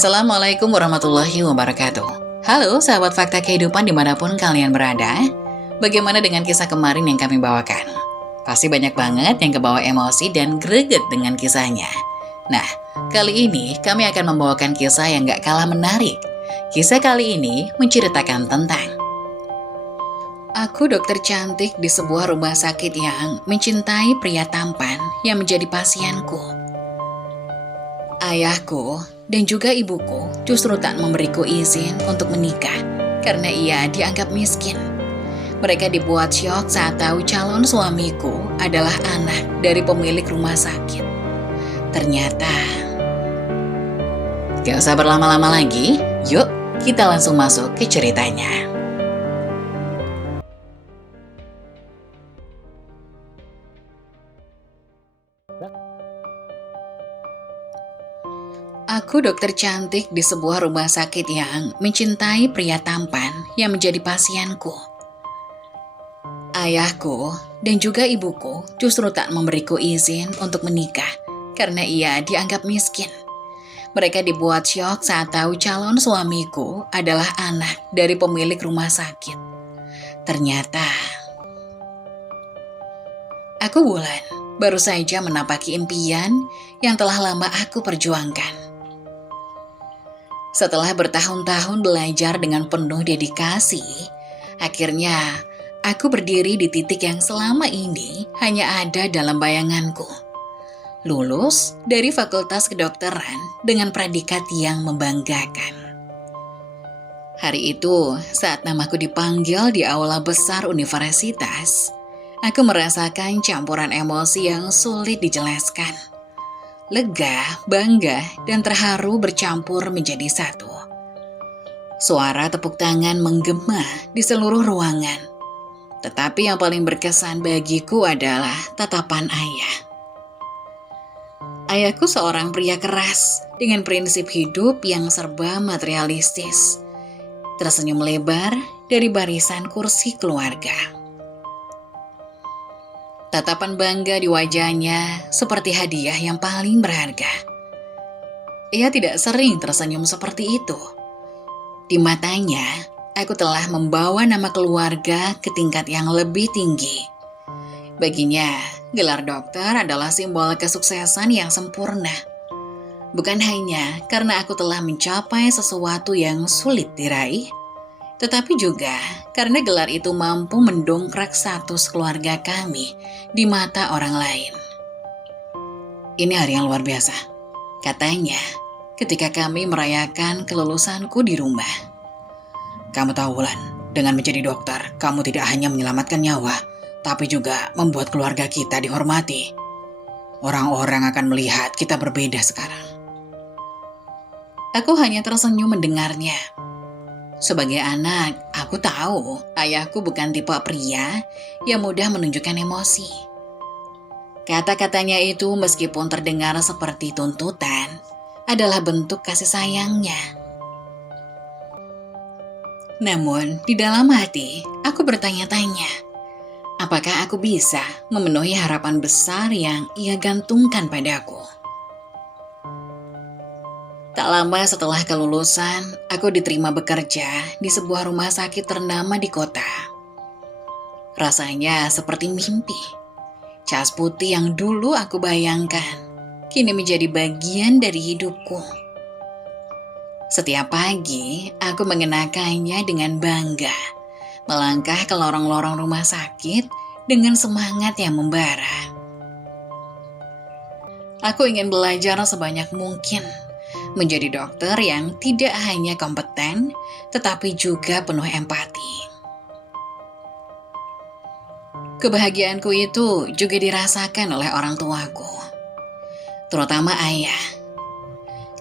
Assalamualaikum warahmatullahi wabarakatuh. Halo sahabat fakta kehidupan dimanapun kalian berada. Bagaimana dengan kisah kemarin yang kami bawakan? Pasti banyak banget yang kebawa emosi dan greget dengan kisahnya. Nah, kali ini kami akan membawakan kisah yang gak kalah menarik. Kisah kali ini menceritakan tentang aku dokter cantik di sebuah rumah sakit yang mencintai pria tampan yang menjadi pasienku. Ayahku dan juga ibuku justru tak memberiku izin untuk menikah karena ia dianggap miskin. Mereka dibuat syok saat tahu calon suamiku adalah anak dari pemilik rumah sakit. Ternyata, gak usah berlama-lama lagi, yuk kita langsung masuk ke ceritanya. Aku dokter cantik di sebuah rumah sakit yang mencintai pria tampan yang menjadi pasienku. Ayahku dan juga ibuku justru tak memberiku izin untuk menikah karena ia dianggap miskin. Mereka dibuat syok saat tahu calon suamiku adalah anak dari pemilik rumah sakit. Ternyata, aku Wulan baru saja menapaki impian yang telah lama aku perjuangkan. Setelah bertahun-tahun belajar dengan penuh dedikasi, akhirnya aku berdiri di titik yang selama ini hanya ada dalam bayanganku. Lulus dari Fakultas Kedokteran dengan predikat yang membanggakan. Hari itu, saat namaku dipanggil di aula besar universitas, aku merasakan campuran emosi yang sulit dijelaskan. Lega, bangga, dan terharu bercampur menjadi satu. Suara tepuk tangan menggema di seluruh ruangan. Tetapi yang paling berkesan bagiku adalah tatapan ayah. Ayahku seorang pria keras dengan prinsip hidup yang serba materialistis. Tersenyum lebar dari barisan kursi keluarga. Tatapan bangga di wajahnya seperti hadiah yang paling berharga. Ia tidak sering tersenyum seperti itu. Di matanya, aku telah membawa nama keluarga ke tingkat yang lebih tinggi. Baginya, gelar dokter adalah simbol kesuksesan yang sempurna. Bukan hanya karena aku telah mencapai sesuatu yang sulit diraih, tetapi juga karena gelar itu mampu mendongkrak status keluarga kami di mata orang lain. Ini hari yang luar biasa, katanya ketika kami merayakan kelulusanku di rumah. Kamu tahu, Wulan, dengan menjadi dokter, kamu tidak hanya menyelamatkan nyawa, tapi juga membuat keluarga kita dihormati. Orang-orang akan melihat kita berbeda sekarang. Aku hanya tersenyum mendengarnya. Sebagai anak, aku tahu ayahku bukan tipe pria yang mudah menunjukkan emosi. Kata-katanya itu meskipun terdengar seperti tuntutan, adalah bentuk kasih sayangnya. Namun, di dalam hati, aku bertanya-tanya, apakah aku bisa memenuhi harapan besar yang ia gantungkan padaku? Tak lama setelah kelulusan, aku diterima bekerja di sebuah rumah sakit ternama di kota. Rasanya seperti mimpi. Jas putih yang dulu aku bayangkan, kini menjadi bagian dari hidupku. Setiap pagi, aku mengenakannya dengan bangga, melangkah ke lorong-lorong rumah sakit dengan semangat yang membara. Aku ingin belajar sebanyak mungkin, menjadi dokter yang tidak hanya kompeten, tetapi juga penuh empati. Kebahagiaanku itu juga dirasakan oleh orang tuaku, terutama ayah.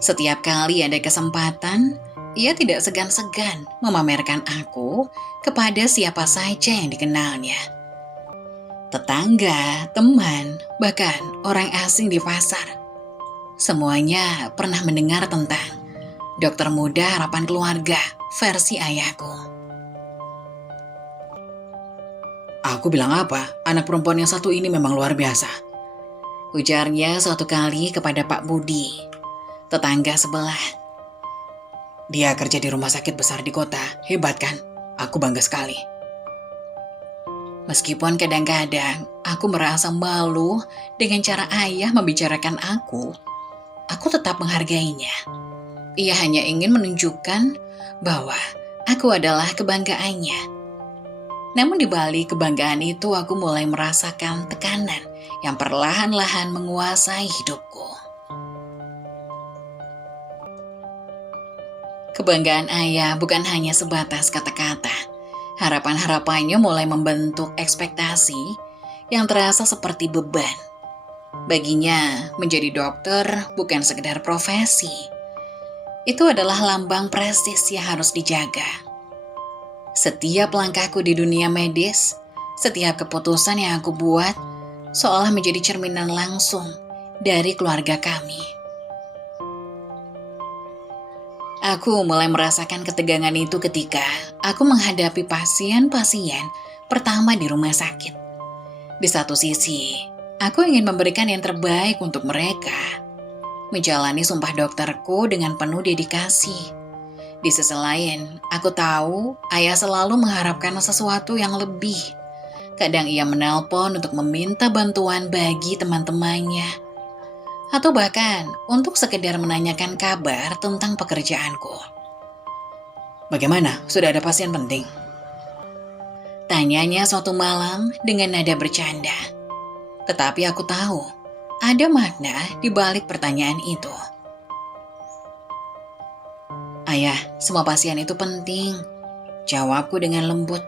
Setiap kali ada kesempatan, ia tidak segan-segan memamerkan aku kepada siapa saja yang dikenalnya. Tetangga, teman, bahkan orang asing di pasar. Semuanya pernah mendengar tentang dokter muda harapan keluarga versi ayahku. Aku bilang apa? Anak perempuan yang satu ini memang luar biasa. Ujarnya suatu kali kepada Pak Budi, tetangga sebelah. Dia kerja di rumah sakit besar di kota. Hebat kan? Aku bangga sekali. Meskipun kadang-kadang aku merasa malu dengan cara ayah membicarakan aku tetap menghargainya. Ia hanya ingin menunjukkan bahwa aku adalah kebanggaannya. Namun di balik kebanggaan itu aku mulai merasakan tekanan yang perlahan-lahan menguasai hidupku. Kebanggaan ayah bukan hanya sebatas kata-kata. Harapan-harapannya mulai membentuk ekspektasi yang terasa seperti beban. Baginya, menjadi dokter bukan sekedar profesi. Itu adalah lambang prestis yang harus dijaga. Setiap langkahku di dunia medis, setiap keputusan yang aku buat, seolah menjadi cerminan langsung dari keluarga kami. Aku mulai merasakan ketegangan itu ketika aku menghadapi pasien-pasien pertama di rumah sakit. Di satu sisi, aku ingin memberikan yang terbaik untuk mereka, menjalani sumpah dokterku dengan penuh dedikasi. Di sisi lain, aku tahu ayah selalu mengharapkan sesuatu yang lebih. Kadang ia menelpon untuk meminta bantuan bagi teman-temannya, atau bahkan untuk sekedar menanyakan kabar tentang pekerjaanku. Bagaimana? Sudah ada pasien penting? Tanyanya suatu malam dengan nada bercanda. Tetapi aku tahu, ada makna di balik pertanyaan itu. Ayah, semua pasien itu penting. Jawabku dengan lembut,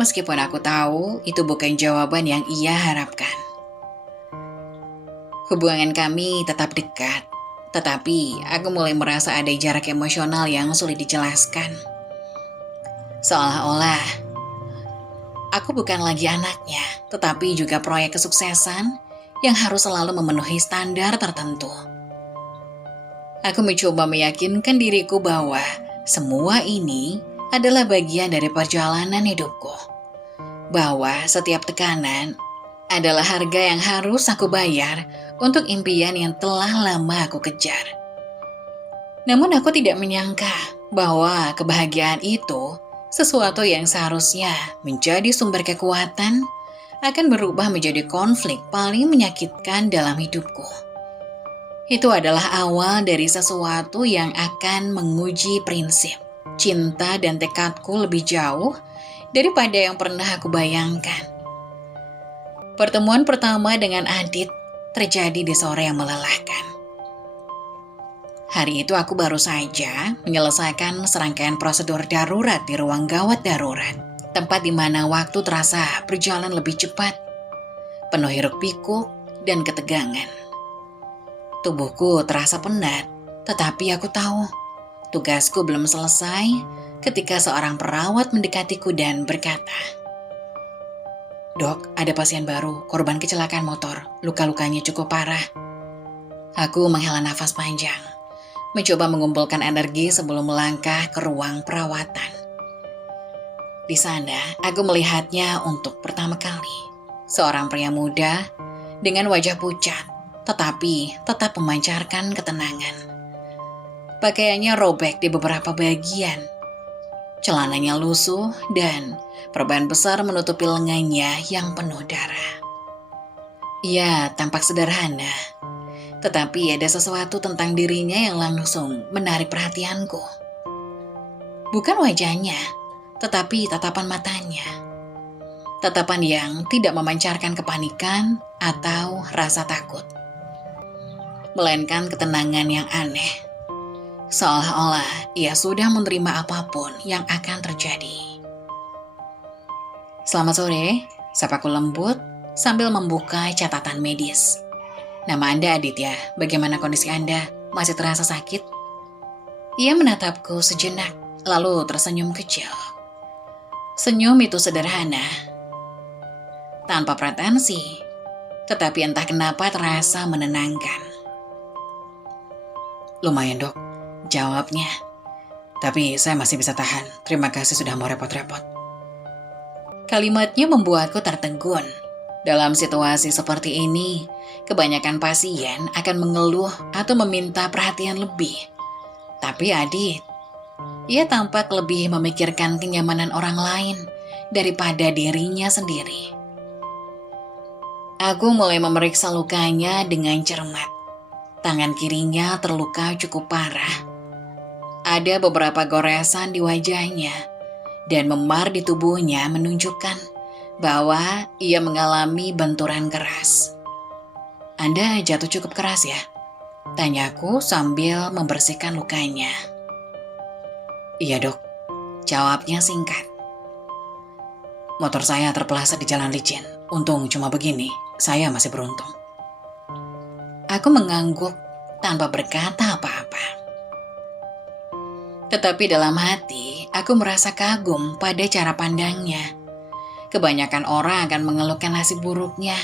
meskipun aku tahu itu bukan jawaban yang ia harapkan. Hubungan kami tetap dekat, tetapi aku mulai merasa ada jarak emosional yang sulit dijelaskan. Seolah-olah aku bukan lagi anaknya, tetapi juga proyek kesuksesan yang harus selalu memenuhi standar tertentu. Aku mencoba meyakinkan diriku bahwa semua ini adalah bagian dari perjalanan hidupku. Bahwa setiap tekanan adalah harga yang harus aku bayar untuk impian yang telah lama aku kejar. Namun aku tidak menyangka bahwa kebahagiaan itu, sesuatu yang seharusnya menjadi sumber kekuatan, akan berubah menjadi konflik paling menyakitkan dalam hidupku. Itu adalah awal dari sesuatu yang akan menguji prinsip, cinta dan tekadku lebih jauh daripada yang pernah aku bayangkan. Pertemuan pertama dengan Adit terjadi di sore yang melelahkan. Hari itu aku baru saja menyelesaikan serangkaian prosedur darurat di ruang gawat darurat, tempat di mana waktu terasa berjalan lebih cepat, penuh hiruk-pikuk dan ketegangan. Tubuhku terasa penat, tetapi aku tahu tugasku belum selesai ketika seorang perawat mendekatiku dan berkata, "Dok, ada pasien baru, korban kecelakaan motor. Luka-lukanya cukup parah." Aku menghela nafas panjang, mencoba mengumpulkan energi sebelum melangkah ke ruang perawatan. Di sana, aku melihatnya untuk pertama kali. Seorang pria muda dengan wajah pucat, tetapi tetap memancarkan ketenangan. Pakaiannya robek di beberapa bagian. Celananya lusuh dan perban besar menutupi lengannya yang penuh darah. Ia tampak sederhana, tetapi ada sesuatu tentang dirinya yang langsung menarik perhatianku. Bukan wajahnya, tetapi tatapan matanya. Tatapan yang tidak memancarkan kepanikan atau rasa takut, melainkan ketenangan yang aneh. Seolah-olah ia sudah menerima apapun yang akan terjadi. "Selamat sore," sapaku lembut sambil membuka catatan medis. "Nama Anda Adit ya, bagaimana kondisi Anda? Masih terasa sakit?" Ia menatapku sejenak, lalu tersenyum kecil. Senyum itu sederhana, tanpa pretensi, tetapi entah kenapa terasa menenangkan. "Lumayan dok," jawabnya. "Tapi saya masih bisa tahan. Terima kasih sudah mau repot-repot." Kalimatnya membuatku tertegun. Dalam situasi seperti ini, kebanyakan pasien akan mengeluh atau meminta perhatian lebih. Tapi Adit, Ia tampak lebih memikirkan kenyamanan orang lain daripada dirinya sendiri. Aku mulai memeriksa lukanya dengan cermat. Tangan kirinya terluka cukup parah. Ada beberapa goresan di wajahnya, dan memar di tubuhnya menunjukkan bahwa ia mengalami benturan keras. "Anda jatuh cukup keras ya?" tanyaku sambil membersihkan lukanya. "Iya dok," jawabnya singkat. "Motor saya terpeleset di jalan licin. Untung cuma begini, saya masih beruntung." Aku mengangguk tanpa berkata apa-apa. Tetapi dalam hati, aku merasa kagum pada cara pandangnya. Kebanyakan orang akan mengeluhkan nasib buruknya,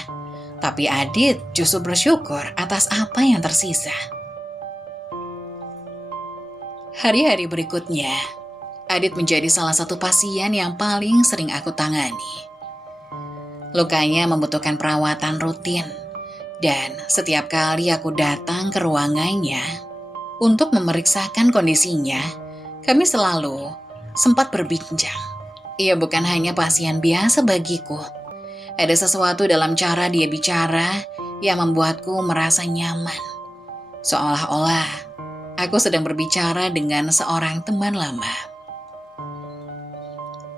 tapi Adit justru bersyukur atas apa yang tersisa. Hari-hari berikutnya, Adit menjadi salah satu pasien yang paling sering aku tangani. Lukanya membutuhkan perawatan rutin, dan setiap kali aku datang ke ruangannya untuk memeriksakan kondisinya, kami selalu sempat berbincang. Ia bukan hanya pasien biasa bagiku. Ada sesuatu dalam cara dia bicara yang membuatku merasa nyaman. Seolah-olah aku sedang berbicara dengan seorang teman lama.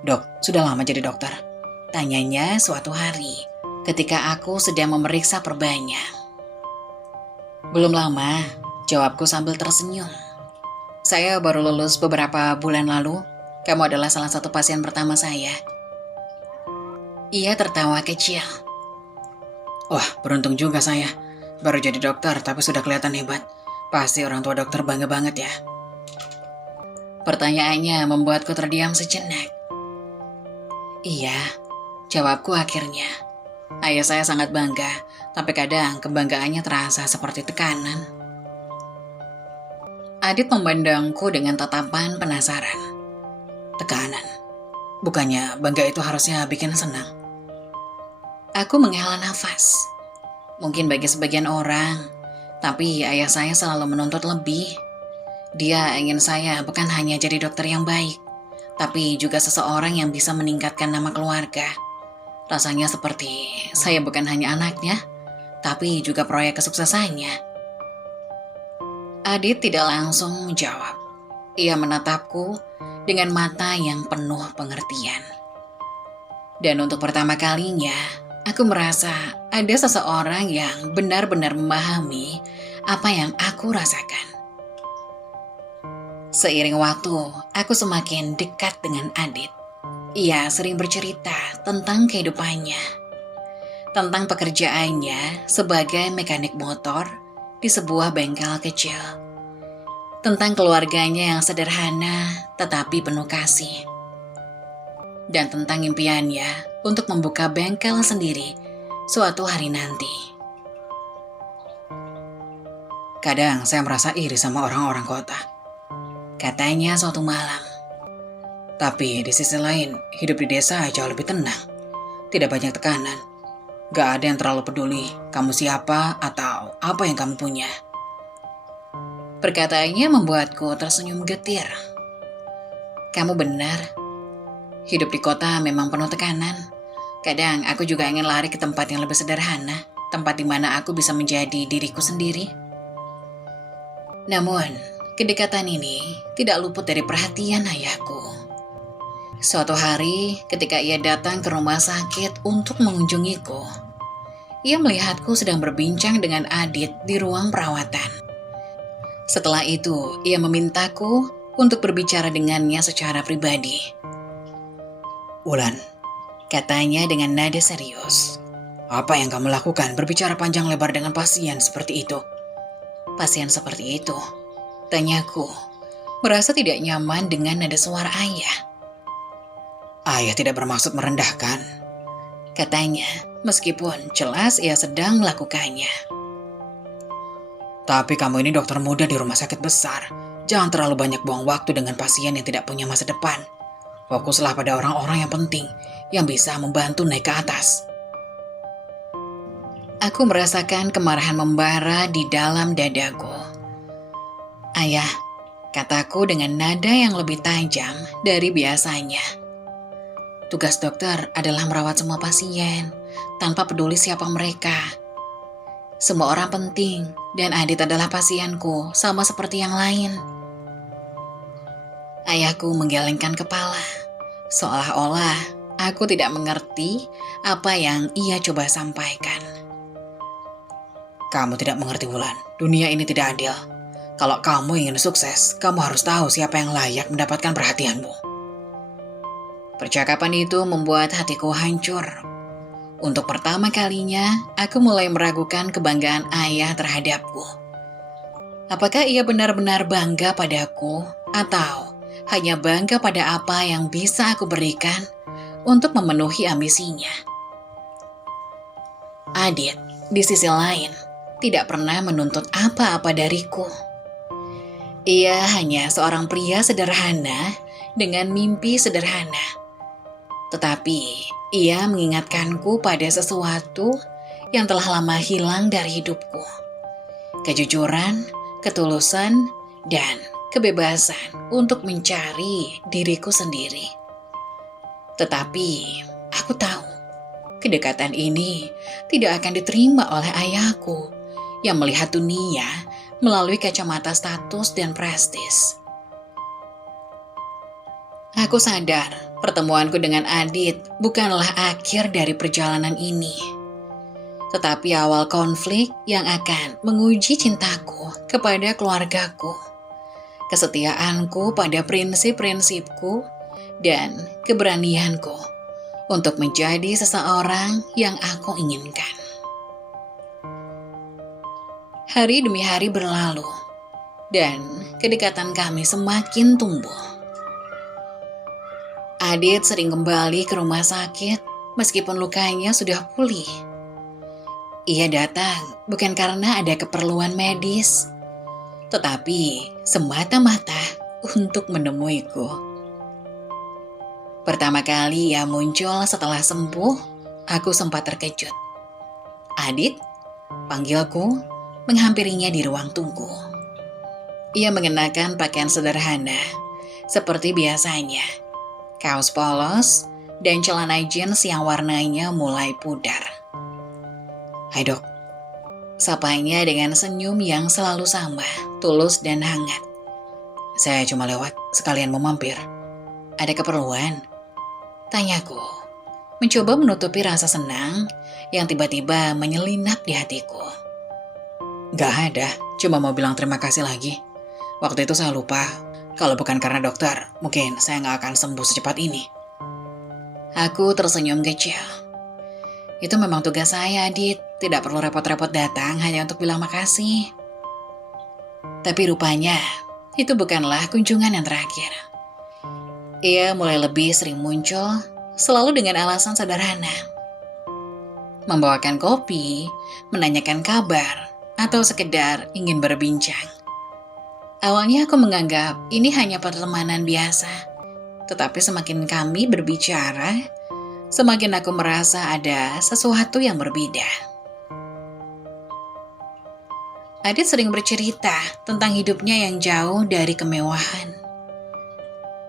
"Dok, sudah lama jadi dokter?" tanyanya suatu hari ketika aku sedang memeriksa perbannya. "Belum lama," jawabku sambil tersenyum. "Saya baru lulus beberapa bulan lalu. Kamu adalah salah satu pasien pertama saya." Ia tertawa kecil. "Wah, beruntung juga saya. Baru jadi dokter tapi sudah kelihatan hebat. Pasti orang tua dokter bangga banget ya." Pertanyaannya membuatku terdiam sejenak. "Iya," jawabku akhirnya. "Ayah saya sangat bangga, tapi kadang kebanggaannya terasa seperti tekanan." Adit memandangku dengan tatapan penasaran. "Tekanan? Bukannya bangga itu harusnya bikin senang?" Aku menghela nafas. Mungkin bagi sebagian orang, tapi ayah saya selalu menuntut lebih. Dia ingin saya bukan hanya jadi dokter yang baik, tapi juga seseorang yang bisa meningkatkan nama keluarga. Rasanya seperti saya bukan hanya anaknya, tapi juga proyek kesuksesannya. Adit tidak langsung menjawab. Ia menatapku dengan mata yang penuh pengertian. Dan untuk pertama kalinya, aku merasa ada seseorang yang benar-benar memahami apa yang aku rasakan. Seiring waktu, aku semakin dekat dengan Adit. Ia sering bercerita tentang kehidupannya, tentang pekerjaannya sebagai mekanik motor di sebuah bengkel kecil, tentang keluarganya yang sederhana tetapi penuh kasih, dan tentang impiannya untuk membuka bengkel sendiri suatu hari nanti. "Kadang saya merasa iri sama orang-orang kota," katanya suatu malam. "Tapi di sisi lain, hidup di desa jauh lebih tenang. Tidak banyak tekanan. Gak ada yang terlalu peduli kamu siapa atau apa yang kamu punya." Perkataannya membuatku tersenyum getir. Kamu benar. Hidup di kota memang penuh tekanan. Kadang aku juga ingin lari ke tempat yang lebih sederhana, tempat di mana aku bisa menjadi diriku sendiri. Namun, kedekatan ini tidak luput dari perhatian ayahku. Suatu hari, ketika ia datang ke rumah sakit untuk mengunjungiku, ia melihatku sedang berbincang dengan Adit di ruang perawatan. Setelah itu, ia memintaku untuk berbicara dengannya secara pribadi. "Wulan," katanya dengan nada serius, "apa yang kamu lakukan berbicara panjang lebar dengan pasien seperti itu?" "Pasien seperti itu?" tanyaku, merasa tidak nyaman dengan nada suara ayah. "Ayah tidak bermaksud merendahkan," katanya, meskipun jelas ia sedang melakukannya. "Tapi kamu ini dokter muda di rumah sakit besar. Jangan terlalu banyak buang waktu dengan pasien yang tidak punya masa depan. Fokuslah pada orang-orang yang penting, yang bisa membantu naik ke atas." Aku merasakan kemarahan membara di dalam dadaku. "Ayah," kataku dengan nada yang lebih tajam dari biasanya. Tugas dokter adalah merawat semua pasien, tanpa peduli siapa mereka. Semua orang penting, dan Adit adalah pasienku, sama seperti yang lain. Ayahku menggelengkan kepala, seolah-olah aku tidak mengerti apa yang ia coba sampaikan. Kamu tidak mengerti, Wulan. Dunia ini tidak adil. Kalau kamu ingin sukses, kamu harus tahu siapa yang layak mendapatkan perhatianmu. Percakapan itu membuat hatiku hancur. Untuk pertama kalinya, aku mulai meragukan kebanggaan ayah terhadapku. Apakah ia benar-benar bangga padaku, atau hanya bangga pada apa yang bisa aku berikan untuk memenuhi ambisinya? Adit, di sisi lain, tidak pernah menuntut apa-apa dariku. Ia hanya seorang pria sederhana dengan mimpi sederhana. Tetapi ia mengingatkanku pada sesuatu yang telah lama hilang dari hidupku. Kejujuran, ketulusan, dan kebebasan untuk mencari diriku sendiri. Tetapi aku tahu, kedekatan ini tidak akan diterima oleh ayahku yang melihat dunia melalui kacamata status dan prestis. Aku sadar pertemuanku dengan Adit bukanlah akhir dari perjalanan ini, tetapi awal konflik yang akan menguji cintaku kepada keluargaku, kesetiaanku pada prinsip-prinsipku, dan keberanianku untuk menjadi seseorang yang aku inginkan. Hari demi hari berlalu, dan kedekatan kami semakin tumbuh. Adit sering kembali ke rumah sakit meskipun lukanya sudah pulih. Ia datang bukan karena ada keperluan medis, tetapi semata-mata untuk menemuiku. Pertama kali ia muncul setelah sembuh, aku sempat terkejut. Adit, panggilku, menghampirinya di ruang tunggu. Ia mengenakan pakaian sederhana, seperti biasanya. Kaos polos, dan celana jeans yang warnanya mulai pudar. Hai dok, sapanya dengan senyum yang selalu sama, tulus dan hangat. Saya cuma lewat, sekalian mau mampir. Ada keperluan? Tanyaku, mencoba menutupi rasa senang yang tiba-tiba menyelinap di hatiku. Gak ada, cuma mau bilang terima kasih lagi. Waktu itu saya lupa. Kalau bukan karena dokter, mungkin saya nggak akan sembuh secepat ini. Aku tersenyum kecil. Itu memang tugas saya, Adit. Tidak perlu repot-repot datang hanya untuk bilang makasih. Tapi rupanya, itu bukanlah kunjungan yang terakhir. Ia mulai lebih sering muncul, selalu dengan alasan sederhana. Membawakan kopi, menanyakan kabar, atau sekedar ingin berbincang. Awalnya aku menganggap ini hanya pertemanan biasa, tetapi semakin kami berbicara, semakin aku merasa ada sesuatu yang berbeda. Adit sering bercerita tentang hidupnya yang jauh dari kemewahan.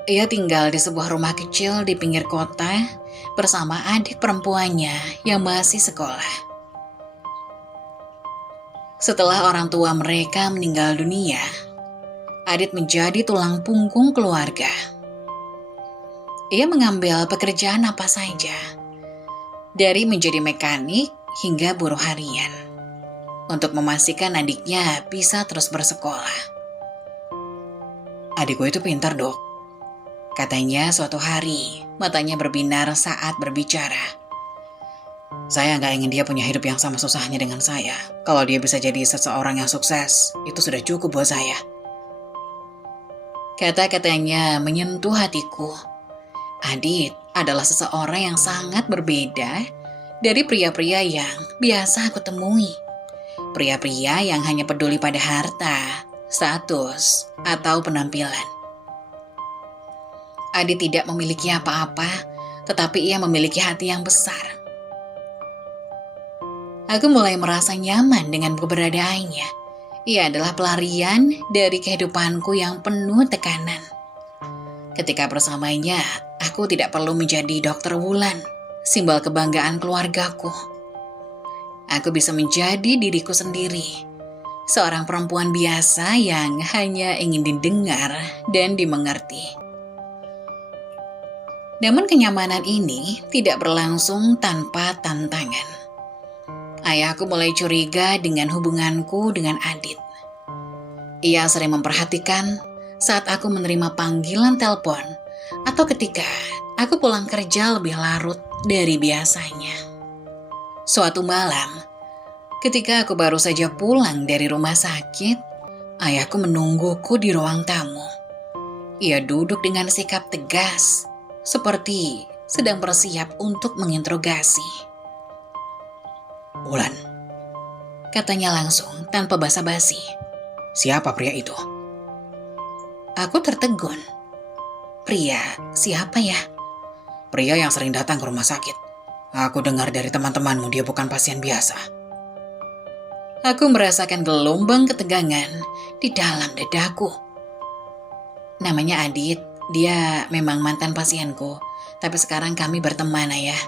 Ia tinggal di sebuah rumah kecil di pinggir kota bersama adik perempuannya yang masih sekolah. Setelah orang tua mereka meninggal dunia, Adit menjadi tulang punggung keluarga. Ia mengambil pekerjaan apa saja, dari menjadi mekanik hingga buruh harian, untuk memastikan adiknya bisa terus bersekolah. Adikku itu pintar, dok. Katanya suatu hari, matanya berbinar saat berbicara. Saya nggak ingin dia punya hidup yang sama susahnya dengan saya. Kalau dia bisa jadi seseorang yang sukses, itu sudah cukup buat saya. Kata-katanya menyentuh hatiku. Adit adalah seseorang yang sangat berbeda dari pria-pria yang biasa aku temui. Pria-pria yang hanya peduli pada harta, status, atau penampilan. Adit tidak memiliki apa-apa, tetapi ia memiliki hati yang besar. Aku mulai merasa nyaman dengan keberadaannya. Ia adalah pelarian dari kehidupanku yang penuh tekanan. Ketika bersamanya, aku tidak perlu menjadi dokter Wulan, simbol kebanggaan keluargaku. Aku bisa menjadi diriku sendiri, seorang perempuan biasa yang hanya ingin didengar dan dimengerti. Namun kenyamanan ini tidak berlangsung tanpa tantangan. Ayahku mulai curiga dengan hubunganku dengan Adit. Ia sering memperhatikan saat aku menerima panggilan telepon atau ketika aku pulang kerja lebih larut dari biasanya. Suatu malam, ketika aku baru saja pulang dari rumah sakit, ayahku menungguku di ruang tamu. Ia duduk dengan sikap tegas, seperti sedang bersiap untuk menginterogasi. "Wulan," katanya langsung tanpa basa-basi. "siapa pria itu?" Aku tertegun. Pria siapa ya? "Pria yang sering datang ke rumah sakit. Aku dengar dari teman-temanmu dia bukan pasien biasa." Aku merasakan gelombang ketegangan di dalam dadaku. Namanya Adit, dia memang mantan pasienku, tapi sekarang kami berteman, Ayah.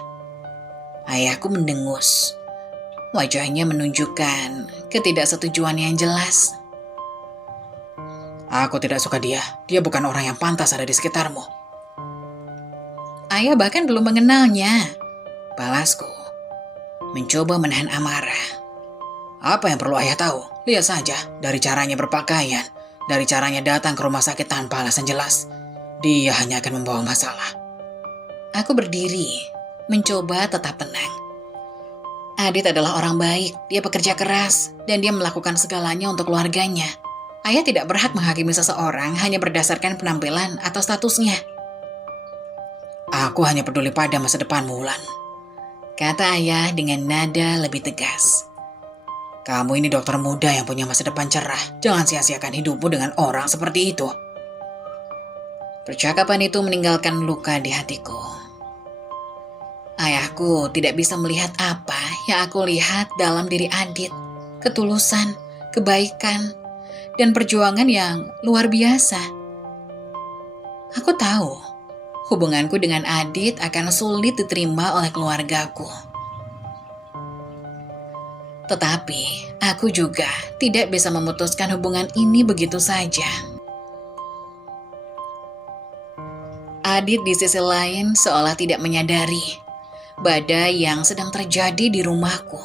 Ayahku mendengus. Wajahnya menunjukkan ketidaksetujuan yang jelas. "Aku tidak suka dia. Dia bukan orang yang pantas ada di sekitarmu." Ayah bahkan belum mengenalnya, balasku, mencoba menahan amarah. "Apa yang perlu ayah tahu? Lihat saja, dari caranya berpakaian, dari caranya datang ke rumah sakit tanpa alasan jelas. Dia hanya akan membawa masalah." Aku berdiri, mencoba tetap tenang. Adit adalah orang baik, dia pekerja keras, dan dia melakukan segalanya untuk keluarganya. Ayah tidak berhak menghakimi seseorang hanya berdasarkan penampilan atau statusnya. "Aku hanya peduli pada masa depanmu, Wulan," kata ayah dengan nada lebih tegas. "Kamu ini dokter muda yang punya masa depan cerah. Jangan sia-siakan hidupmu dengan orang seperti itu." Percakapan itu meninggalkan luka di hatiku. Ayahku tidak bisa melihat apa yang aku lihat dalam diri Adit. Ketulusan, kebaikan, dan perjuangan yang luar biasa. Aku tahu, hubunganku dengan Adit akan sulit diterima oleh keluargaku. Tetapi, aku juga tidak bisa memutuskan hubungan ini begitu saja. Adit di sisi lain seolah tidak menyadari badai yang sedang terjadi di rumahku.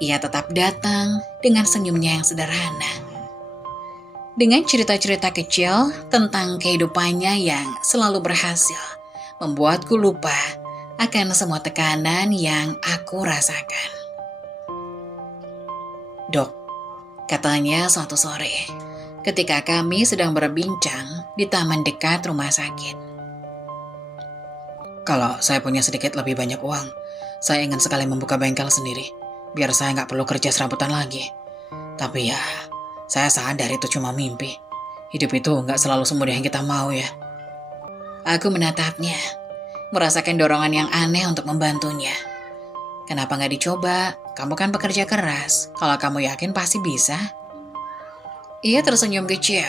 Ia tetap datang dengan senyumnya yang sederhana. Dengan cerita-cerita kecil tentang kehidupannya yang selalu berhasil membuatku lupa akan semua tekanan yang aku rasakan. "Dok," katanya suatu sore ketika kami sedang berbincang di taman dekat rumah sakit. "Kalau saya punya sedikit lebih banyak uang, saya ingin sekali membuka bengkel sendiri, biar saya nggak perlu kerja serabutan lagi. Tapi ya, saya sadar itu cuma mimpi. Hidup itu nggak selalu semudah yang kita mau ya." Aku menatapnya, merasakan dorongan yang aneh untuk membantunya. "Kenapa nggak dicoba? Kamu kan pekerja keras. Kalau kamu yakin pasti bisa." Ia tersenyum kecil.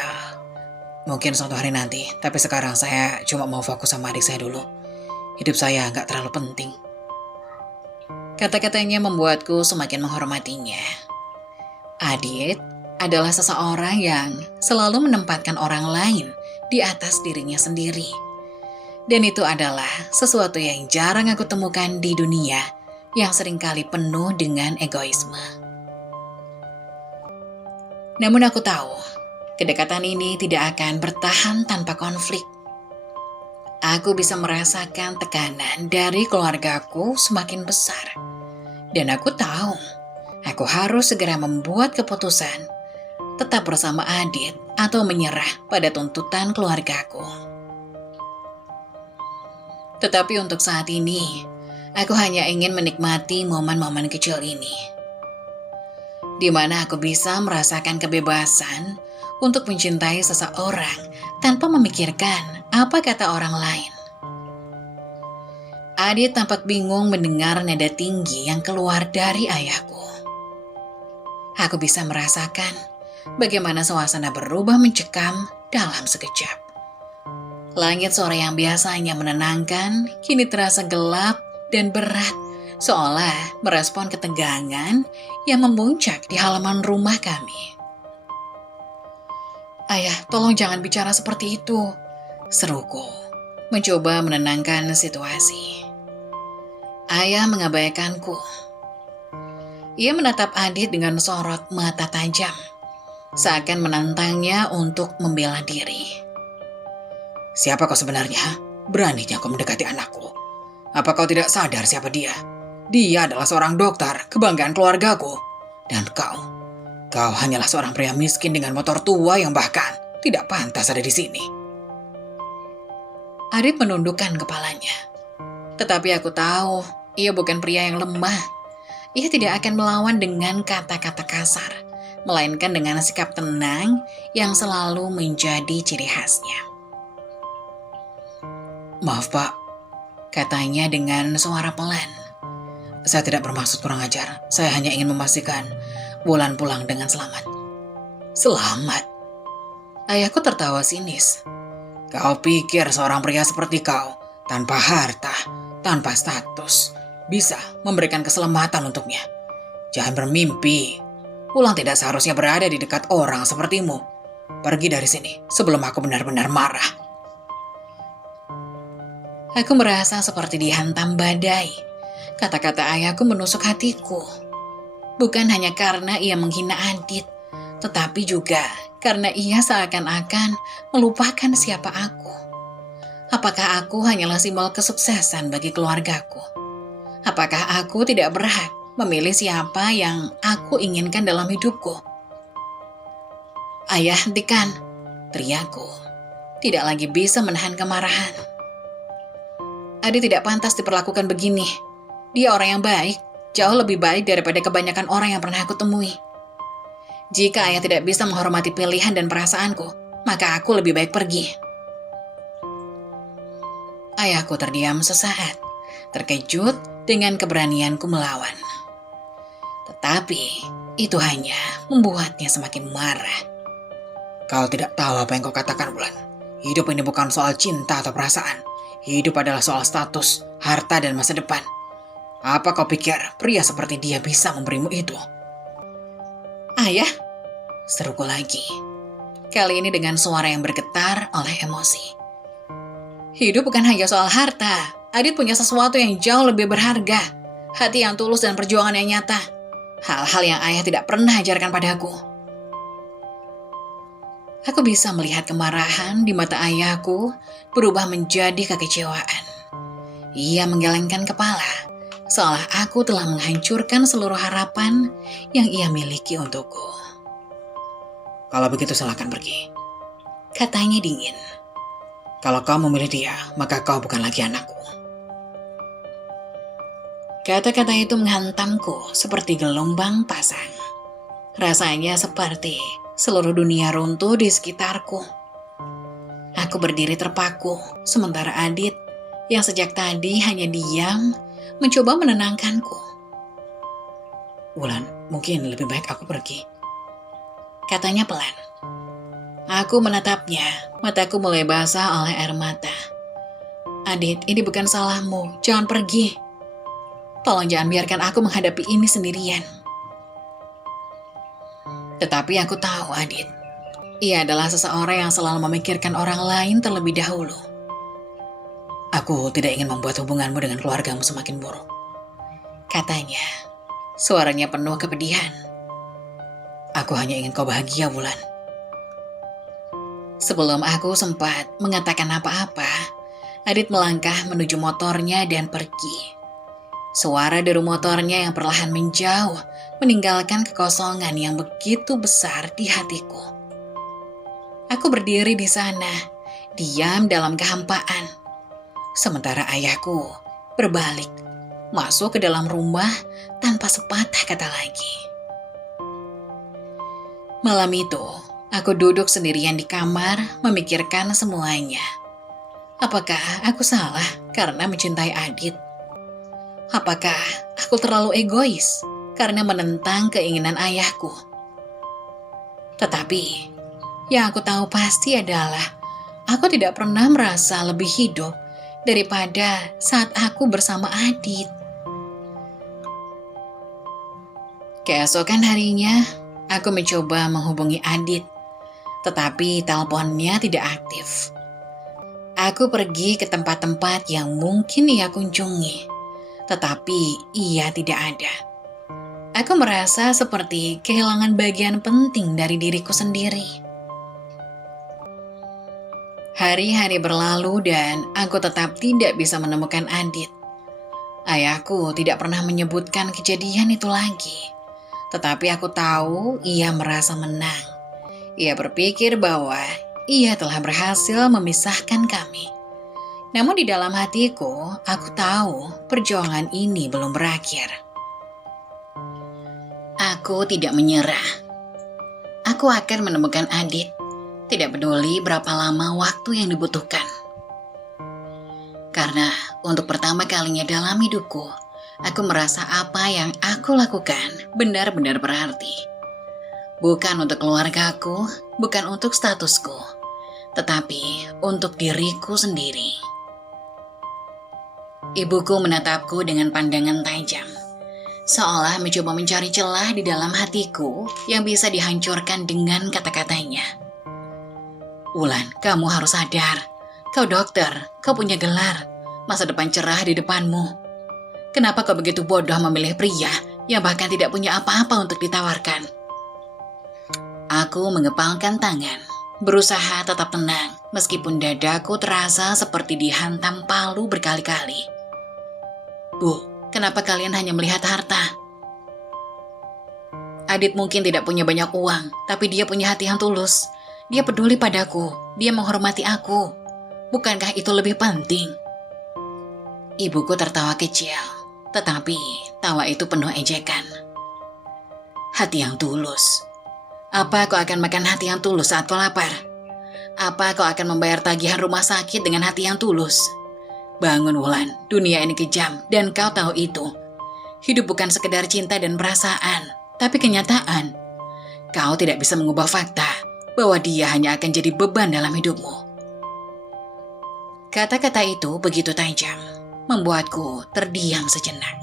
"Mungkin suatu hari nanti, tapi sekarang saya cuma mau fokus sama adik saya dulu. Hidup saya nggak terlalu penting." Kata-katanya membuatku semakin menghormatinya. Adit adalah seseorang yang selalu menempatkan orang lain di atas dirinya sendiri. Dan itu adalah sesuatu yang jarang aku temukan di dunia yang seringkali penuh dengan egoisme. Namun aku tahu, kedekatan ini tidak akan bertahan tanpa konflik. Aku bisa merasakan tekanan dari keluargaku semakin besar. Dan aku tahu, aku harus segera membuat keputusan, tetap bersama Adit atau menyerah pada tuntutan keluargaku. Tetapi untuk saat ini, aku hanya ingin menikmati momen-momen kecil ini, di mana aku bisa merasakan kebebasan untuk mencintai seseorang tanpa memikirkan apa kata orang lain. Adit tampak bingung mendengar nada tinggi yang keluar dari ayahku. Aku bisa merasakan bagaimana suasana berubah mencekam dalam sekejap. Langit sore yang biasanya menenangkan, kini terasa gelap dan berat, seolah merespon ketegangan yang memuncak di halaman rumah kami. "Ayah, tolong jangan bicara seperti itu," seruku, mencoba menenangkan situasi. Ayah mengabaikanku. Ia menatap Adit dengan sorot mata tajam, seakan menantangnya untuk membela diri. Siapa kau sebenarnya? Beraninya kau mendekati anakku. Apa kau tidak sadar siapa dia? Dia adalah seorang dokter, kebanggaan keluargaku. Dan kau hanyalah seorang pria miskin dengan motor tua yang bahkan tidak pantas ada di sini. Adit menundukkan kepalanya. Tetapi aku tahu, ia bukan pria yang lemah. Ia tidak akan melawan dengan kata-kata kasar, melainkan dengan sikap tenang yang selalu menjadi ciri khasnya. Maaf Pak, Katanya dengan suara pelan. saya tidak bermaksud kurang ajar. Saya hanya ingin memastikan Wulan pulang dengan selamat. Selamat? Ayahku tertawa sinis. Kau pikir seorang pria seperti kau, tanpa harta, tanpa status, bisa memberikan keselamatan untuknya? Jangan bermimpi. Wulan tidak seharusnya berada di dekat orang sepertimu. Pergi dari sini sebelum aku benar-benar marah. Aku merasa seperti dihantam badai. Kata-kata ayahku menusuk hatiku. Bukan hanya karena ia menghina Adit, tetapi juga karena ia seakan-akan melupakan siapa aku. Apakah aku hanyalah simbol kesuksesan bagi keluargaku? Apakah aku tidak berhak memilih siapa yang aku inginkan dalam hidupku? "Ayah, hentikan!" teriakku. Tidak lagi bisa menahan kemarahan. Adit tidak pantas diperlakukan begini. Dia orang yang baik, jauh lebih baik daripada kebanyakan orang yang pernah aku temui. Jika ayah tidak bisa menghormati pilihan dan perasaanku, maka aku lebih baik pergi. Ayahku terdiam sesaat, terkejut dengan keberanianku melawan. Tetapi itu hanya membuatnya semakin marah. Kau tidak tahu apa yang kau katakan, Wulan. Hidup ini bukan soal cinta atau perasaan. Hidup adalah soal status, harta, dan masa depan. Apa kau pikir pria seperti dia bisa memberimu itu? "Ayah!" seruku lagi. Kali ini dengan suara yang bergetar oleh emosi. "Hidup bukan hanya soal harta. Adit punya sesuatu yang jauh lebih berharga. Hati yang tulus dan perjuangan yang nyata. Hal-hal yang ayah tidak pernah ajarkan padaku." Aku bisa melihat kemarahan di mata ayahku berubah menjadi kekecewaan. Ia menggelengkan kepala, seolah aku telah menghancurkan seluruh harapan yang ia miliki untukku. Kalau begitu silakan pergi. Katanya dingin. Kalau kau memilih dia, maka kau bukan lagi anakku. Kata-kata itu menghantamku seperti gelombang pasang. Rasanya seperti seluruh dunia runtuh di sekitarku. Aku berdiri terpaku, sementara Adit yang sejak tadi hanya diam, mencoba menenangkanku. Wulan, mungkin lebih baik aku pergi. Katanya pelan. Aku menatapnya, mataku mulai basah oleh air mata. "Adit, ini bukan salahmu, jangan pergi. Tolong jangan biarkan aku menghadapi ini sendirian." Tetapi aku tahu Adit. Ia adalah seseorang yang selalu memikirkan orang lain terlebih dahulu. Aku tidak ingin membuat hubunganmu dengan keluargamu semakin buruk. Katanya, suaranya penuh kepedihan. Aku hanya ingin kau bahagia, Wulan. Sebelum aku sempat mengatakan apa-apa, Adit melangkah menuju motornya dan pergi. Suara deru motornya yang perlahan menjauh, meninggalkan kekosongan yang begitu besar di hatiku. Aku berdiri di sana, diam dalam kehampaan. Sementara ayahku berbalik, masuk ke dalam rumah tanpa sepatah kata lagi. Malam itu, aku duduk sendirian di kamar memikirkan semuanya. Apakah aku salah karena mencintai Adit? Apakah aku terlalu egois karena menentang keinginan ayahku? Tetapi, yang aku tahu pasti adalah aku tidak pernah merasa lebih hidup daripada saat aku bersama Adit. Keesokan harinya, aku mencoba menghubungi Adit, tetapi teleponnya tidak aktif. Aku pergi ke tempat-tempat yang mungkin ia kunjungi, tetapi ia tidak ada. Aku merasa seperti kehilangan bagian penting dari diriku sendiri. Hari-hari berlalu dan aku tetap tidak bisa menemukan Adit. Ayahku tidak pernah menyebutkan kejadian itu lagi. Tetapi aku tahu ia merasa menang. Ia berpikir bahwa ia telah berhasil memisahkan kami. Namun di dalam hatiku, aku tahu perjuangan ini belum berakhir. Aku tidak menyerah. Aku akan menemukan Adit. Tidak peduli berapa lama waktu yang dibutuhkan. Karena untuk pertama kalinya dalam hidupku, aku merasa apa yang aku lakukan benar-benar berarti. Bukan untuk keluargaku, bukan untuk statusku, tetapi untuk diriku sendiri. Ibuku menatapku dengan pandangan tajam, seolah mencoba mencari celah di dalam hatiku yang bisa dihancurkan dengan kata-katanya. Wulan, kamu harus sadar. Kau dokter, kau punya gelar, masa depan cerah di depanmu. Kenapa kau begitu bodoh memilih pria yang bahkan tidak punya apa-apa untuk ditawarkan? Aku mengepalkan tangan, berusaha tetap tenang meskipun dadaku terasa seperti dihantam palu berkali-kali. Bu, kenapa kalian hanya melihat harta? Adit mungkin tidak punya banyak uang, tapi dia punya hati yang tulus. Dia peduli padaku, dia menghormati aku. Bukankah itu lebih penting? Ibuku tertawa kecil, tetapi tawa itu penuh ejekan. Hati yang tulus. Apa kau akan makan hati yang tulus saat kau lapar? Apa kau akan membayar tagihan rumah sakit dengan hati yang tulus? Bangun Wulan, dunia ini kejam dan kau tahu itu. Hidup bukan sekedar cinta dan perasaan, tapi kenyataan. Kau tidak bisa mengubah fakta bahwa dia hanya akan jadi beban dalam hidupmu. Kata-kata itu begitu tajam, membuatku terdiam sejenak.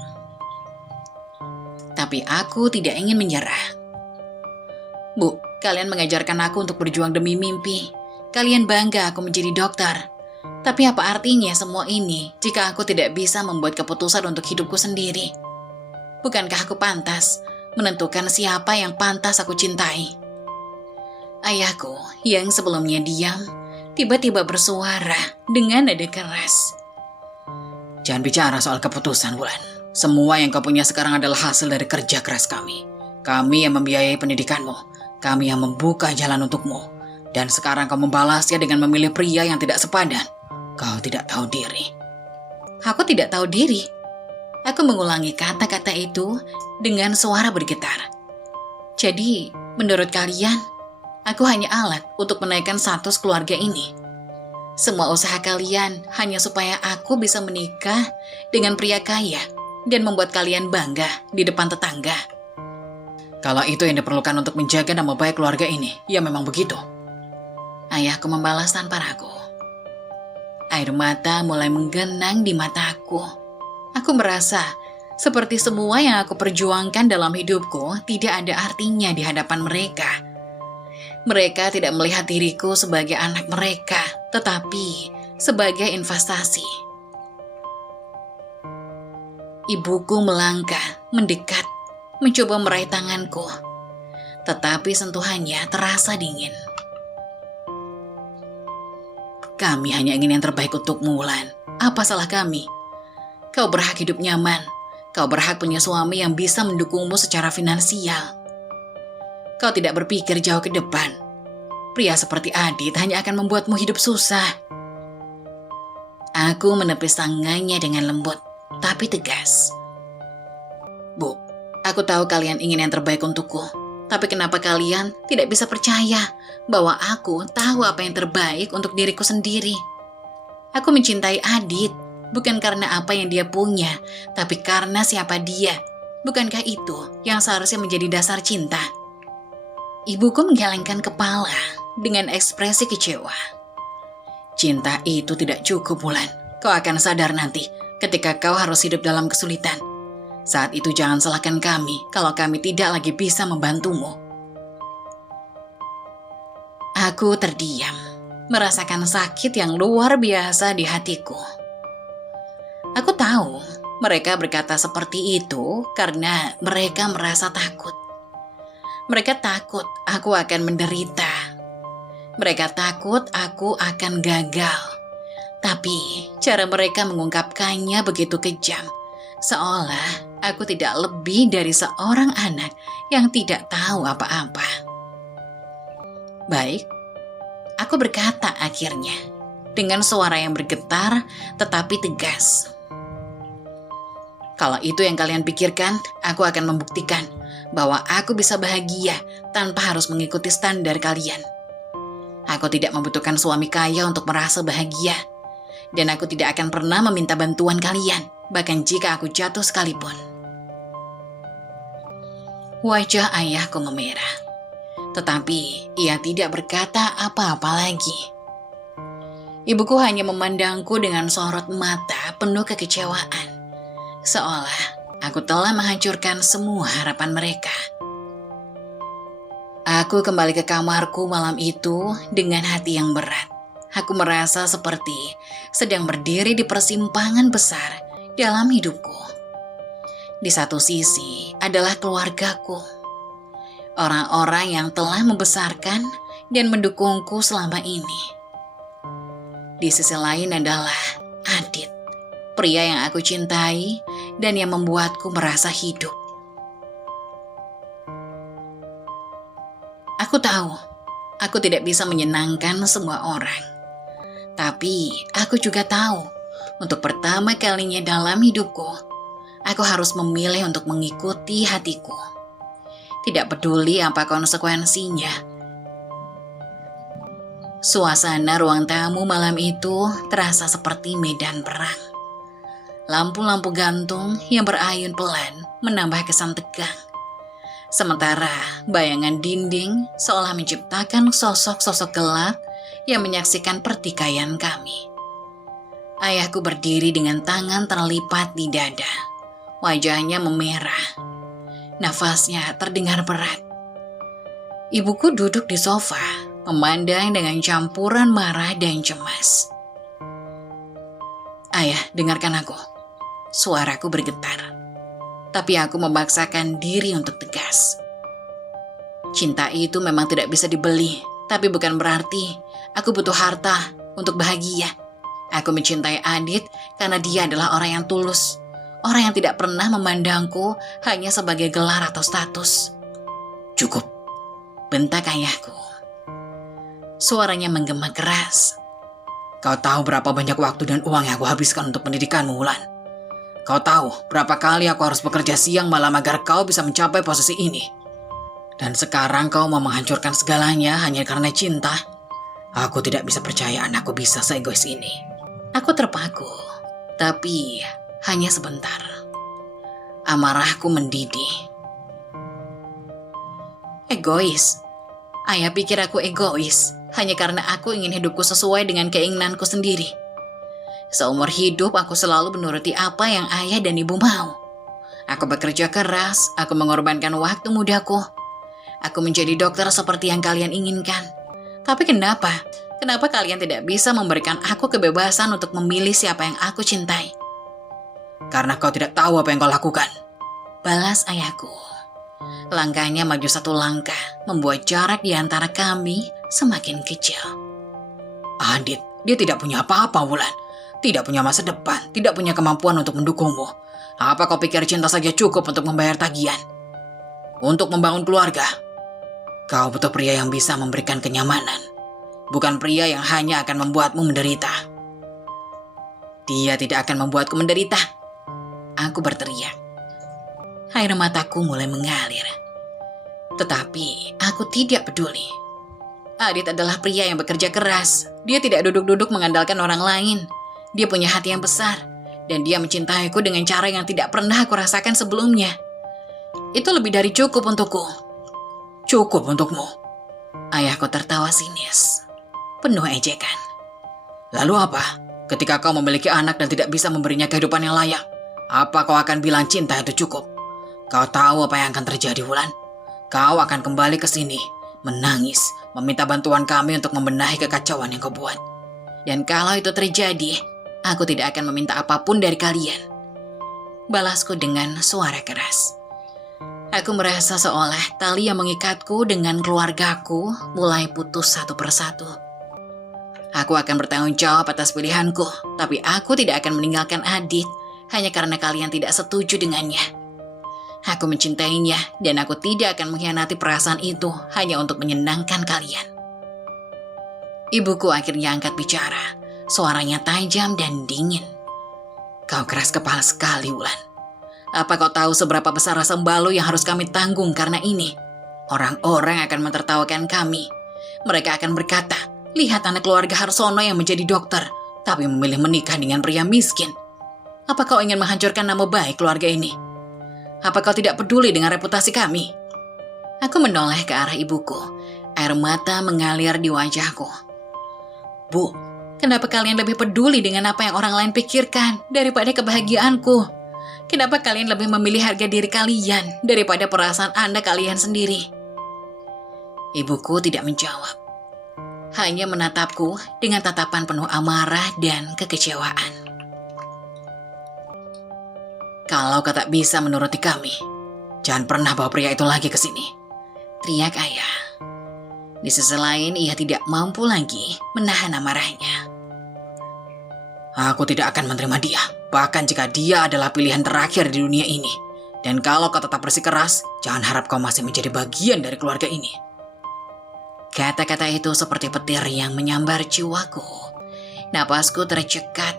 Tapi aku tidak ingin menyerah. Bu, kalian mengajarkan aku untuk berjuang demi mimpi. Kalian bangga aku menjadi dokter. Tapi apa artinya semua ini jika aku tidak bisa membuat keputusan untuk hidupku sendiri? Bukankah aku pantas menentukan siapa yang pantas aku cintai? Ayahku yang sebelumnya diam, tiba-tiba bersuara dengan nada keras. Jangan bicara soal keputusan, Wulan. Semua yang kau punya sekarang adalah hasil dari kerja keras kami. Kami yang membiayai pendidikanmu. Kami yang membuka jalan untukmu. Dan sekarang kau membalasnya dengan memilih pria yang tidak sepadan. Kau tidak tahu diri. Aku tidak tahu diri. Aku mengulangi kata-kata itu dengan suara bergetar. Jadi, menurut kalian, aku hanya alat untuk menaikkan status keluarga ini. Semua usaha kalian hanya supaya aku bisa menikah dengan pria kaya dan membuat kalian bangga di depan tetangga. Kalau itu yang diperlukan untuk menjaga nama baik keluarga ini, ya memang begitu. Ayahku membalas tanpa ragu. Air mata mulai menggenang di mataku. Aku merasa seperti semua yang aku perjuangkan dalam hidupku tidak ada artinya di hadapan mereka. Mereka tidak melihat diriku sebagai anak mereka, tetapi sebagai investasi. Ibuku melangkah, mendekat, mencoba meraih tanganku. Tetapi sentuhannya terasa dingin. Kami hanya ingin yang terbaik untukmu, Wulan. Apa salah kami? Kau berhak hidup nyaman. Kau berhak punya suami yang bisa mendukungmu secara finansial. Kau tidak berpikir jauh ke depan. Pria seperti Adit hanya akan membuatmu hidup susah. Aku menepis tangannya dengan lembut, tapi tegas. Bu, aku tahu kalian ingin yang terbaik untukku. Tapi kenapa kalian tidak bisa percaya bahwa aku tahu apa yang terbaik untuk diriku sendiri? Aku mencintai Adit, bukan karena apa yang dia punya, tapi karena siapa dia. Bukankah itu yang seharusnya menjadi dasar cinta? Ibuku menggelengkan kepala dengan ekspresi kecewa. Cinta itu tidak cukup, Wulan. Kau akan sadar nanti ketika kau harus hidup dalam kesulitan. Saat itu jangan salahkan kami kalau kami tidak lagi bisa membantumu. Aku terdiam, merasakan sakit yang luar biasa di hatiku. Aku tahu mereka berkata seperti itu karena mereka merasa takut. Mereka takut aku akan menderita. Mereka takut aku akan gagal. Tapi cara mereka mengungkapkannya begitu kejam, seolah aku tidak lebih dari seorang anak yang tidak tahu apa-apa. Baik, aku berkata akhirnya, dengan suara yang bergetar tetapi tegas. Kalau itu yang kalian pikirkan, aku akan membuktikan bahwa aku bisa bahagia tanpa harus mengikuti standar kalian. Aku tidak membutuhkan suami kaya untuk merasa bahagia. Dan aku tidak akan pernah meminta bantuan kalian, bahkan jika aku jatuh sekalipun. Wajah ayahku memerah. Tetapi ia tidak berkata apa-apa lagi. Ibuku hanya memandangku dengan sorot mata penuh kekecewaan. Seolah aku telah menghancurkan semua harapan mereka. Aku kembali ke kamarku malam itu dengan hati yang berat. Aku merasa seperti sedang berdiri di persimpangan besar dalam hidupku. Di satu sisi adalah keluargaku, orang-orang yang telah membesarkan dan mendukungku selama ini. Di sisi lain adalah Adit, pria yang aku cintai dan yang membuatku merasa hidup. Aku tahu, aku tidak bisa menyenangkan semua orang. Tapi aku juga tahu, untuk pertama kalinya dalam hidupku, aku harus memilih untuk mengikuti hatiku. Tidak peduli apa konsekuensinya. Suasana ruang tamu malam itu terasa seperti medan perang. Lampu-lampu gantung yang berayun pelan menambah kesan tegang. Sementara bayangan dinding seolah menciptakan sosok-sosok gelap yang menyaksikan pertikaian kami. Ayahku berdiri dengan tangan terlipat di dada. Wajahnya memerah. Nafasnya terdengar berat. Ibuku duduk di sofa, memandang dengan campuran marah dan cemas. Ayah, dengarkan aku. Suaraku bergetar. Tapi aku memaksakan diri untuk tegas. Cinta itu memang tidak bisa dibeli, tapi bukan berarti aku butuh harta untuk bahagia. Aku mencintai Adit karena dia adalah orang yang tulus, orang yang tidak pernah memandangku hanya sebagai gelar atau status. Cukup, bentak ayahku. Suaranya menggema keras. Kau tahu berapa banyak waktu dan uang yang aku habiskan untuk pendidikanmu, Wulan? Kau tahu berapa kali aku harus bekerja siang malam agar kau bisa mencapai posisi ini. Dan sekarang kau mau menghancurkan segalanya hanya karena cinta. Aku tidak bisa percaya anakku bisa seegois ini. Aku terpaku, tapi hanya sebentar. Amarahku mendidih. Egois? Ayah pikir aku egois hanya karena aku ingin hidupku sesuai dengan keinginanku sendiri. Seumur hidup aku selalu menuruti apa yang ayah dan ibu mau. Aku bekerja keras, aku mengorbankan waktu mudaku. Aku menjadi dokter seperti yang kalian inginkan. Tapi kenapa? Kenapa kalian tidak bisa memberikan aku kebebasan untuk memilih siapa yang aku cintai? Karena kau tidak tahu apa yang kau lakukan. Balas ayahku. Langkahnya maju satu langkah, membuat jarak di antara kami semakin kecil. Adit, dia tidak punya apa-apa, Wulan. Tidak punya masa depan, tidak punya kemampuan untuk mendukungmu. Apa kau pikir cinta saja cukup untuk membayar tagihan? Untuk membangun keluarga? Kau butuh pria yang bisa memberikan kenyamanan. Bukan pria yang hanya akan membuatmu menderita. Dia tidak akan membuatku menderita. Aku berteriak. Air mataku mulai mengalir. Tetapi aku tidak peduli. Adit adalah pria yang bekerja keras. Dia tidak duduk-duduk mengandalkan orang lain. Dia punya hati yang besar, dan dia mencintaiku dengan cara yang tidak pernah aku rasakan sebelumnya. Itu lebih dari cukup untukku. cukup untukmu. Ayahku tertawa sinis, penuh ejekan. Lalu apa? Ketika kau memiliki anak dan tidak bisa memberinya kehidupan yang layak, apa kau akan bilang cinta itu cukup? Kau tahu apa yang akan terjadi, Wulan? Kau akan kembali ke sini, menangis, meminta bantuan kami untuk membenahi kekacauan yang kau buat. Dan kalau itu terjadi, aku tidak akan meminta apapun dari kalian. Balasku dengan suara keras. Aku merasa seolah tali yang mengikatku dengan keluargaku mulai putus satu persatu. Aku akan bertanggung jawab atas pilihanku, tapi aku tidak akan meninggalkan Adit hanya karena kalian tidak setuju dengannya. Aku mencintainya dan aku tidak akan mengkhianati perasaan itu hanya untuk menyenangkan kalian. Ibuku akhirnya angkat bicara, suaranya tajam dan dingin. Kau keras kepala sekali, Wulan. Apa kau tahu seberapa besar rasa malu yang harus kami tanggung karena ini? Orang-orang akan mentertawakan kami. Mereka akan berkata, lihat anak keluarga Harsono yang menjadi dokter, tapi memilih menikah dengan pria miskin. Apa kau ingin menghancurkan nama baik keluarga ini? Apa kau tidak peduli dengan reputasi kami? Aku menoleh ke arah ibuku. Air mata mengalir di wajahku. Bu, kenapa kalian lebih peduli dengan apa yang orang lain pikirkan daripada kebahagiaanku? Kenapa kalian lebih memilih harga diri kalian daripada perasaan Anda kalian sendiri? Ibuku tidak menjawab. Hanya menatapku dengan tatapan penuh amarah dan kekecewaan. Kalau kau tak bisa menuruti kami, jangan pernah bawa pria itu lagi ke sini, teriak ayah. Di sisi lain, ia tidak mampu lagi menahan amarahnya. Aku tidak akan menerima dia, bahkan jika dia adalah pilihan terakhir di dunia ini. Dan kalau kau tetap bersikeras, jangan harap kau masih menjadi bagian dari keluarga ini. Kata-kata itu seperti petir yang menyambar jiwaku. Napasku tercekat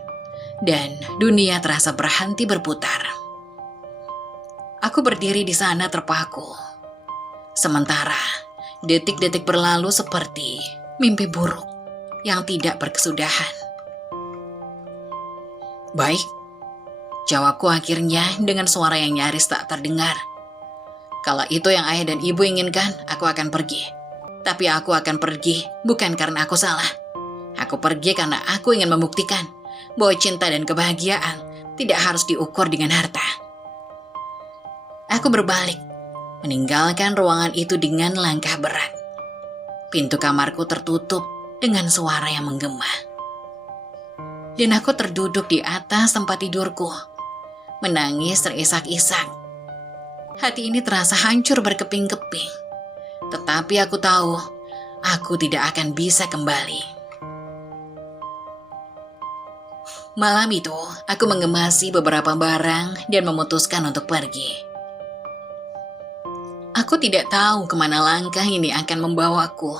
dan dunia terasa berhenti berputar. Aku berdiri di sana terpaku. Sementara detik-detik berlalu seperti mimpi buruk yang tidak berkesudahan. Baik, jawabku akhirnya dengan suara yang nyaris tak terdengar. Kalau itu yang ayah dan ibu inginkan, aku akan pergi. Tapi aku akan pergi bukan karena aku salah. Aku pergi karena aku ingin membuktikan bahwa cinta dan kebahagiaan tidak harus diukur dengan harta. Aku berbalik, meninggalkan ruangan itu dengan langkah berat. Pintu kamarku tertutup dengan suara yang menggema. Dan aku terduduk di atas tempat tidurku, menangis terisak-isak. Hati ini terasa hancur berkeping-keping. Tetapi aku tahu, aku tidak akan bisa kembali. Malam itu, aku mengemasi beberapa barang dan memutuskan untuk pergi. Aku tidak tahu kemana langkah ini akan membawaku.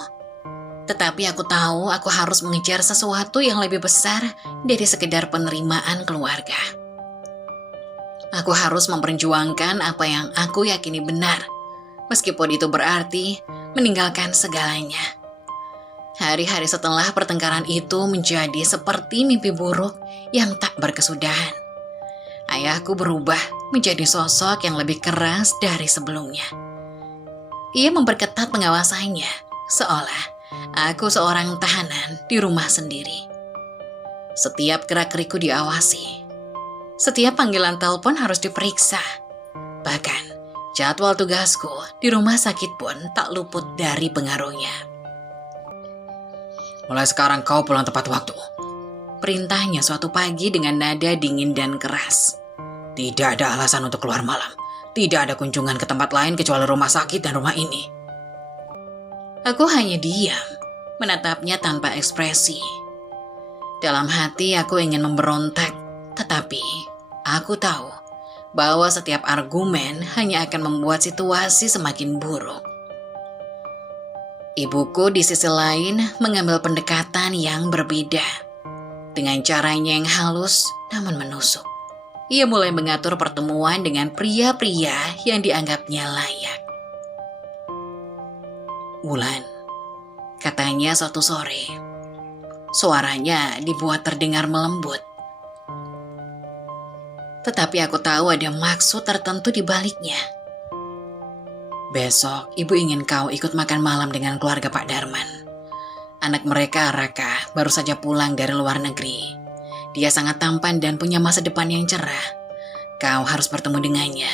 Tetapi aku tahu aku harus mengejar sesuatu yang lebih besar dari sekedar penerimaan keluarga. Aku harus memperjuangkan apa yang aku yakini benar, meskipun itu berarti meninggalkan segalanya. Hari-hari setelah pertengkaran itu menjadi seperti mimpi buruk yang tak berkesudahan. Ayahku berubah menjadi sosok yang lebih keras dari sebelumnya. Ia memperketat pengawasannya, seolah aku seorang tahanan di rumah sendiri. Setiap gerak-gerikku diawasi. Setiap panggilan telepon harus diperiksa. Bahkan, jadwal tugasku di rumah sakit pun tak luput dari pengaruhnya. Mulai sekarang kau pulang tepat waktu, perintahnya suatu pagi dengan nada dingin dan keras. Tidak ada alasan untuk keluar malam. Tidak ada kunjungan ke tempat lain kecuali rumah sakit dan rumah ini. Aku hanya diam, menatapnya tanpa ekspresi. Dalam hati aku ingin memberontak, tetapi aku tahu bahwa setiap argumen hanya akan membuat situasi semakin buruk. Ibuku di sisi lain mengambil pendekatan yang berbeda. Dengan caranya yang halus namun menusuk. Ia mulai mengatur pertemuan dengan pria-pria yang dianggapnya layak. Wulan, katanya suatu sore. Suaranya dibuat terdengar melembut. Tetapi aku tahu ada maksud tertentu di baliknya. Besok ibu ingin kau ikut makan malam dengan keluarga Pak Darman. Anak mereka, Raka, baru saja pulang dari luar negeri. Dia sangat tampan dan punya masa depan yang cerah. Kau harus bertemu dengannya.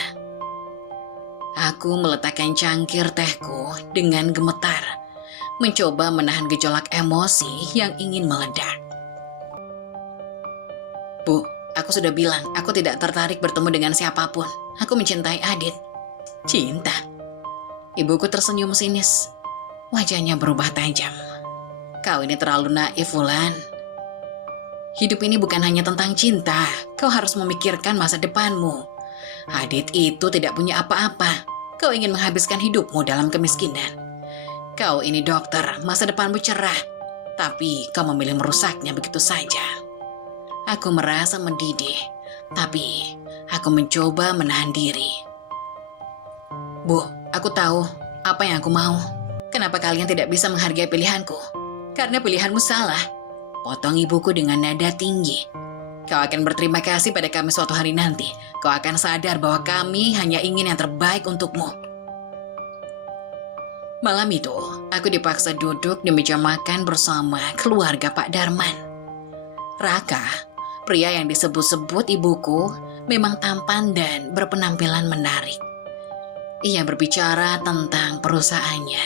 Aku meletakkan cangkir tehku dengan gemetar, mencoba menahan gejolak emosi yang ingin meledak. Bu, aku sudah bilang aku tidak tertarik bertemu dengan siapapun. Aku mencintai Adit. Cinta? Ibuku tersenyum sinis. Wajahnya berubah tajam. Kau ini terlalu naif, Wulan. Hidup ini bukan hanya tentang cinta. Kau harus memikirkan masa depanmu. Adit itu tidak punya apa-apa. Kau ingin menghabiskan hidupmu dalam kemiskinan. Kau ini dokter, masa depanmu cerah. Tapi kau memilih merusaknya begitu saja. Aku merasa mendidih, tapi aku mencoba menahan diri. Bu, aku tahu apa yang aku mau. Kenapa kalian tidak bisa menghargai pilihanku? Karena pilihanmu salah. Potong ibuku dengan nada tinggi. Kau akan berterima kasih pada kami suatu hari nanti. Kau akan sadar bahwa kami hanya ingin yang terbaik untukmu. Malam itu, aku dipaksa duduk di meja makan bersama keluarga Pak Darman. Raka, pria yang disebut-sebut ibuku, memang tampan dan berpenampilan menarik. Ia berbicara tentang perusahaannya,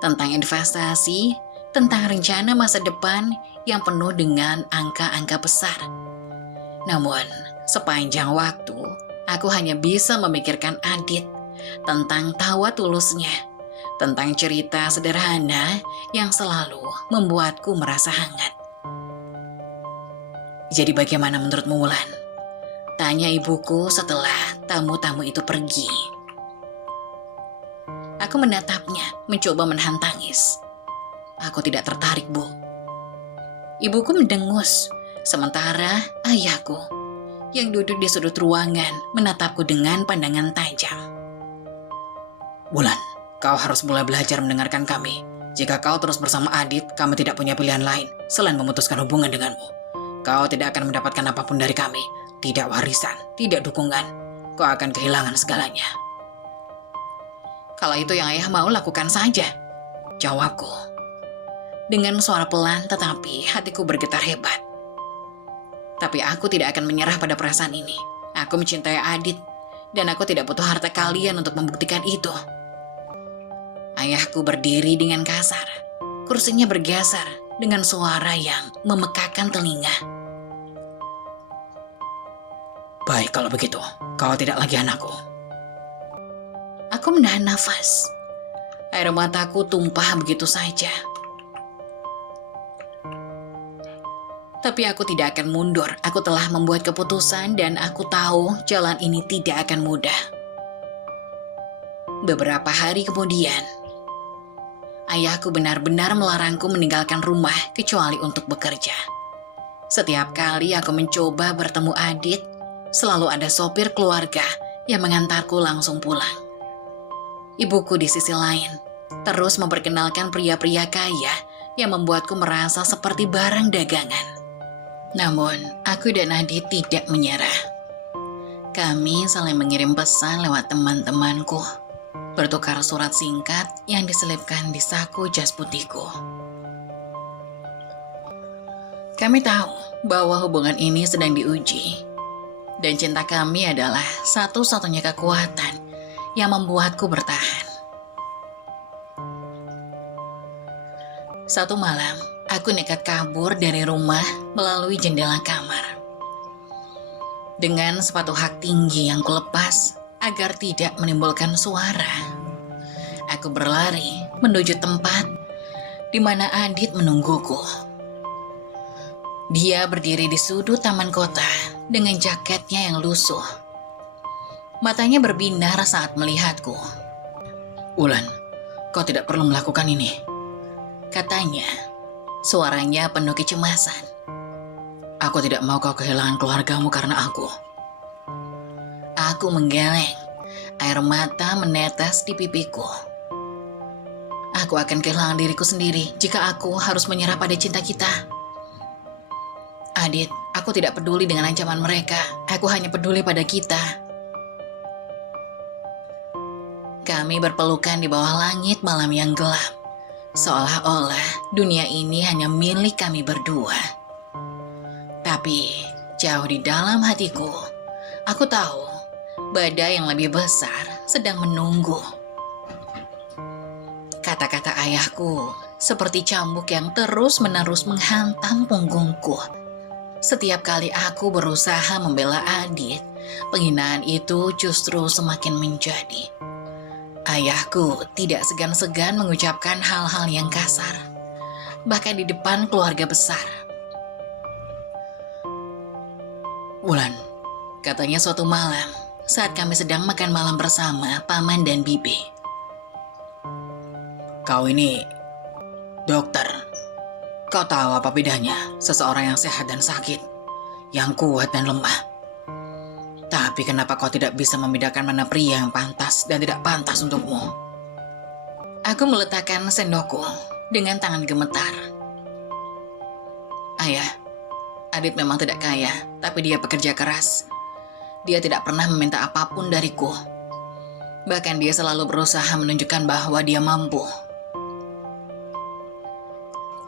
tentang investasi, tentang rencana masa depan yang penuh dengan angka-angka besar. Namun, sepanjang waktu, aku hanya bisa memikirkan Adit, tentang tawa tulusnya, tentang cerita sederhana yang selalu membuatku merasa hangat. Jadi bagaimana menurutmu, Wulan? Tanya ibuku setelah tamu-tamu itu pergi. Aku menatapnya, mencoba menahan tangis. Aku tidak tertarik, Bu. Ibuku mendengus, sementara ayahku yang duduk di sudut ruangan menatapku dengan pandangan tajam. Wulan, kau harus mulai belajar mendengarkan kami. Jika kau terus bersama Adit, kami tidak punya pilihan lain selain memutuskan hubungan denganmu. Kau tidak akan mendapatkan apapun dari kami. Tidak warisan, tidak dukungan. Kau akan kehilangan segalanya. Kalau itu yang ayah mau, lakukan saja, jawabku. Dengan suara pelan tetapi hatiku bergetar hebat. Tapi aku tidak akan menyerah pada perasaan ini. Aku mencintai Adit, dan aku tidak butuh harta kalian untuk membuktikan itu. Ayahku berdiri dengan kasar. Kursinya bergeser dengan suara yang memekakan telinga. Baik kalau begitu, kau tidak lagi anakku. Aku menahan nafas. Air mataku tumpah begitu saja. Tapi aku tidak akan mundur. Aku telah membuat keputusan dan aku tahu jalan ini tidak akan mudah. Beberapa hari kemudian, ayahku benar-benar melarangku meninggalkan rumah kecuali untuk bekerja. Setiap kali aku mencoba bertemu Adit, selalu ada sopir keluarga yang mengantarku langsung pulang. Ibuku di sisi lain terus memperkenalkan pria-pria kaya yang membuatku merasa seperti barang dagangan. Namun, aku dan Adit tidak menyerah. Kami saling mengirim pesan lewat teman-temanku, bertukar surat singkat yang diselipkan di saku jas putihku. Kami tahu bahwa hubungan ini sedang diuji, dan cinta kami adalah satu-satunya kekuatan yang membuatku bertahan. Satu malam, aku nekat kabur dari rumah melalui jendela kamar. Dengan sepatu hak tinggi yang kulepas agar tidak menimbulkan suara, aku berlari menuju tempat di mana Adit menungguku. Dia berdiri di sudut taman kota dengan jaketnya yang lusuh. Matanya berbinar saat melihatku. Wulan, kau tidak perlu melakukan ini, katanya. Suaranya penuh kecemasan. Aku tidak mau kau kehilangan keluargamu karena aku. Aku menggeleng. Air mata menetes di pipiku. Aku akan kehilangan diriku sendiri jika aku harus menyerah pada cinta kita. Adit, aku tidak peduli dengan ancaman mereka. Aku hanya peduli pada kita. Kami berpelukan di bawah langit malam yang gelap. Seolah-olah dunia ini hanya milik kami berdua. Tapi jauh di dalam hatiku, aku tahu badai yang lebih besar sedang menunggu. Kata-kata ayahku seperti cambuk yang terus-menerus menghantam punggungku. Setiap kali aku berusaha membela Adit, penghinaan itu justru semakin menjadi. Ayahku tidak segan-segan mengucapkan hal-hal yang kasar, bahkan di depan keluarga besar. Wulan, Katanya suatu malam, saat kami sedang makan malam bersama Paman dan Bibi. kau ini dokter. Kau tahu apa bedanya seseorang yang sehat dan sakit, yang kuat dan lemah? Tapi kenapa kau tidak bisa membedakan mana pria yang pantas dan tidak pantas untukmu? Aku meletakkan sendokku dengan tangan gemetar. Ayah, Adit memang tidak kaya, tapi dia pekerja keras. Dia tidak pernah meminta apapun dariku. Bahkan dia selalu berusaha menunjukkan bahwa dia mampu.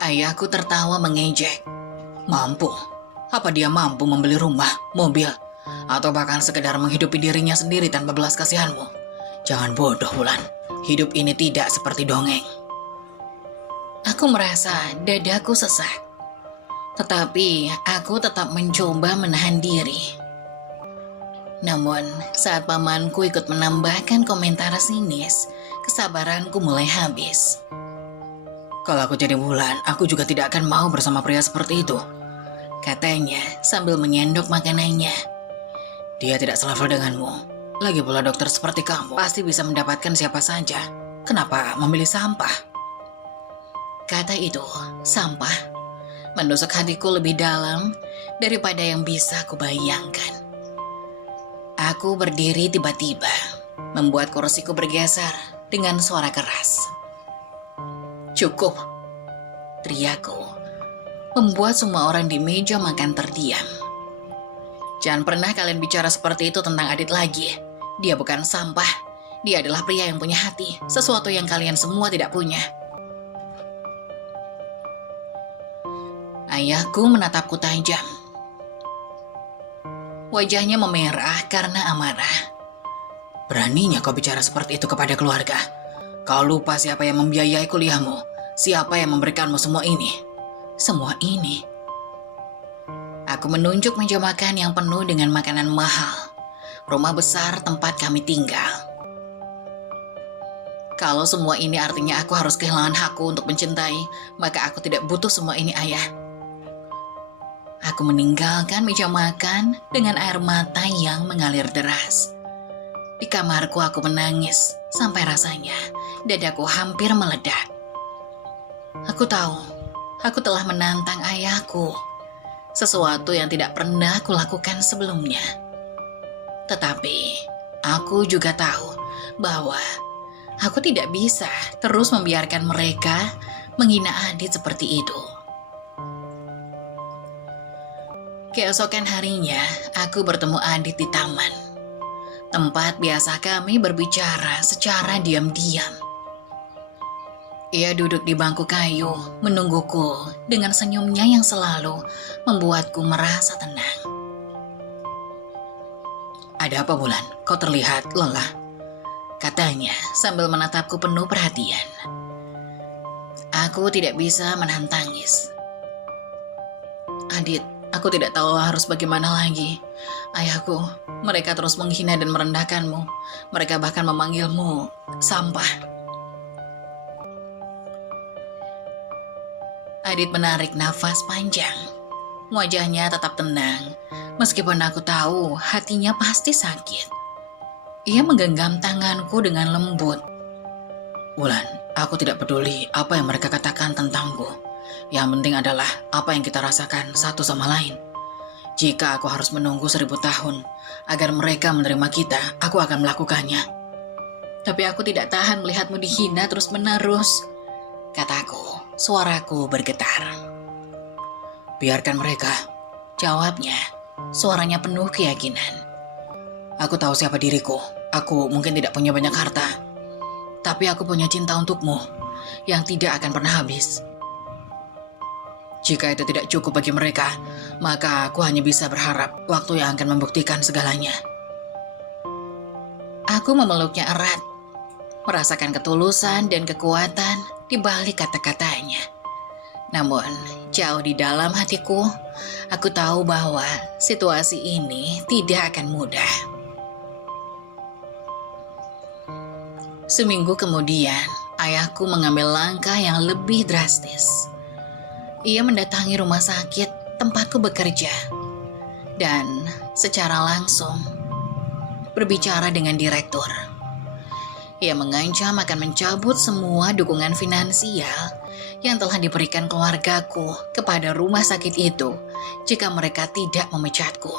Ayahku tertawa mengejek. Mampu? Apa dia mampu membeli rumah, mobil, atau bahkan sekedar menghidupi dirinya sendiri tanpa belas kasihanmu? Jangan bodoh, Wulan. Hidup ini tidak seperti dongeng. Aku merasa dadaku sesak. Tetapi aku tetap mencoba menahan diri. Namun, saat pamanku ikut menambahkan komentar sinis, kesabaranku mulai habis. Kalau aku jadi Wulan, aku juga tidak akan mau bersama pria seperti itu, Katanya sambil menyendok makanannya. Dia tidak selevel denganmu. Lagi pula dokter seperti kamu pasti bisa mendapatkan siapa saja. Kenapa memilih sampah? Kata itu, sampah, menusuk hatiku lebih dalam daripada yang bisa kubayangkan. Aku berdiri tiba-tiba, membuat kursiku bergeser dengan suara keras. Cukup, teriakku, membuat semua orang di meja makan terdiam. Jangan pernah kalian bicara seperti itu tentang Adit lagi. Dia bukan sampah, dia adalah pria yang punya hati, sesuatu yang kalian semua tidak punya. Ayahku menatapku tajam. Wajahnya memerah karena amarah. Beraninya kau bicara seperti itu kepada keluarga. Kau lupa siapa yang membiayai kuliahmu, siapa yang memberikanmu semua ini. Semua ini. Aku menunjuk meja makan yang penuh dengan makanan mahal. Rumah besar tempat kami tinggal. Kalau semua ini artinya aku harus kehilangan hakku untuk mencintai, maka aku tidak butuh semua ini, Ayah. Aku meninggalkan meja makan dengan air mata yang mengalir deras. Di kamarku aku menangis sampai rasanya dadaku hampir meledak. Aku tahu, aku telah menantang ayahku. Sesuatu yang tidak pernah aku lakukan sebelumnya. Tetapi, aku juga tahu bahwa aku tidak bisa terus membiarkan mereka menghina Adit seperti itu. Keesokan harinya, aku bertemu Adit di taman. Tempat biasa kami berbicara secara diam-diam. Ia duduk di bangku kayu, menungguku dengan senyumnya yang selalu membuatku merasa tenang. Ada apa, Wulan? Kau terlihat lelah, Katanya sambil menatapku penuh perhatian. Aku tidak bisa menahan tangis. Adit, aku tidak tahu harus bagaimana lagi. Ayahku, mereka terus menghina dan merendahkanmu. Mereka bahkan memanggilmu sampah. Adit menarik nafas panjang. Wajahnya tetap tenang, meskipun aku tahu hatinya pasti sakit. Ia menggenggam tanganku dengan lembut. Wulan, aku tidak peduli apa yang mereka katakan tentangku. Yang penting adalah apa yang kita rasakan satu sama lain. Jika aku harus menunggu 1000 tahun agar mereka menerima kita, aku akan melakukannya. Tapi aku tidak tahan melihatmu dihina terus-menerus, kataku, suaraku bergetar. Biarkan mereka, Jawabnya, suaranya penuh keyakinan. aku tahu siapa diriku. Aku mungkin tidak punya banyak harta, Tapi aku punya cinta untukmu yang tidak akan pernah habis. Jika itu tidak cukup bagi mereka, maka aku hanya bisa berharap waktu yang akan membuktikan segalanya. Aku memeluknya erat, merasakan ketulusan dan kekuatan di balik kata-katanya. Namun, jauh di dalam hatiku, aku tahu bahwa situasi ini tidak akan mudah. Seminggu kemudian, ayahku mengambil langkah yang lebih drastis. Ia mendatangi rumah sakit tempatku bekerja dan secara langsung berbicara dengan direktur. Ia mengancam akan mencabut semua dukungan finansial yang telah diberikan keluargaku kepada rumah sakit itu jika mereka tidak memecatku.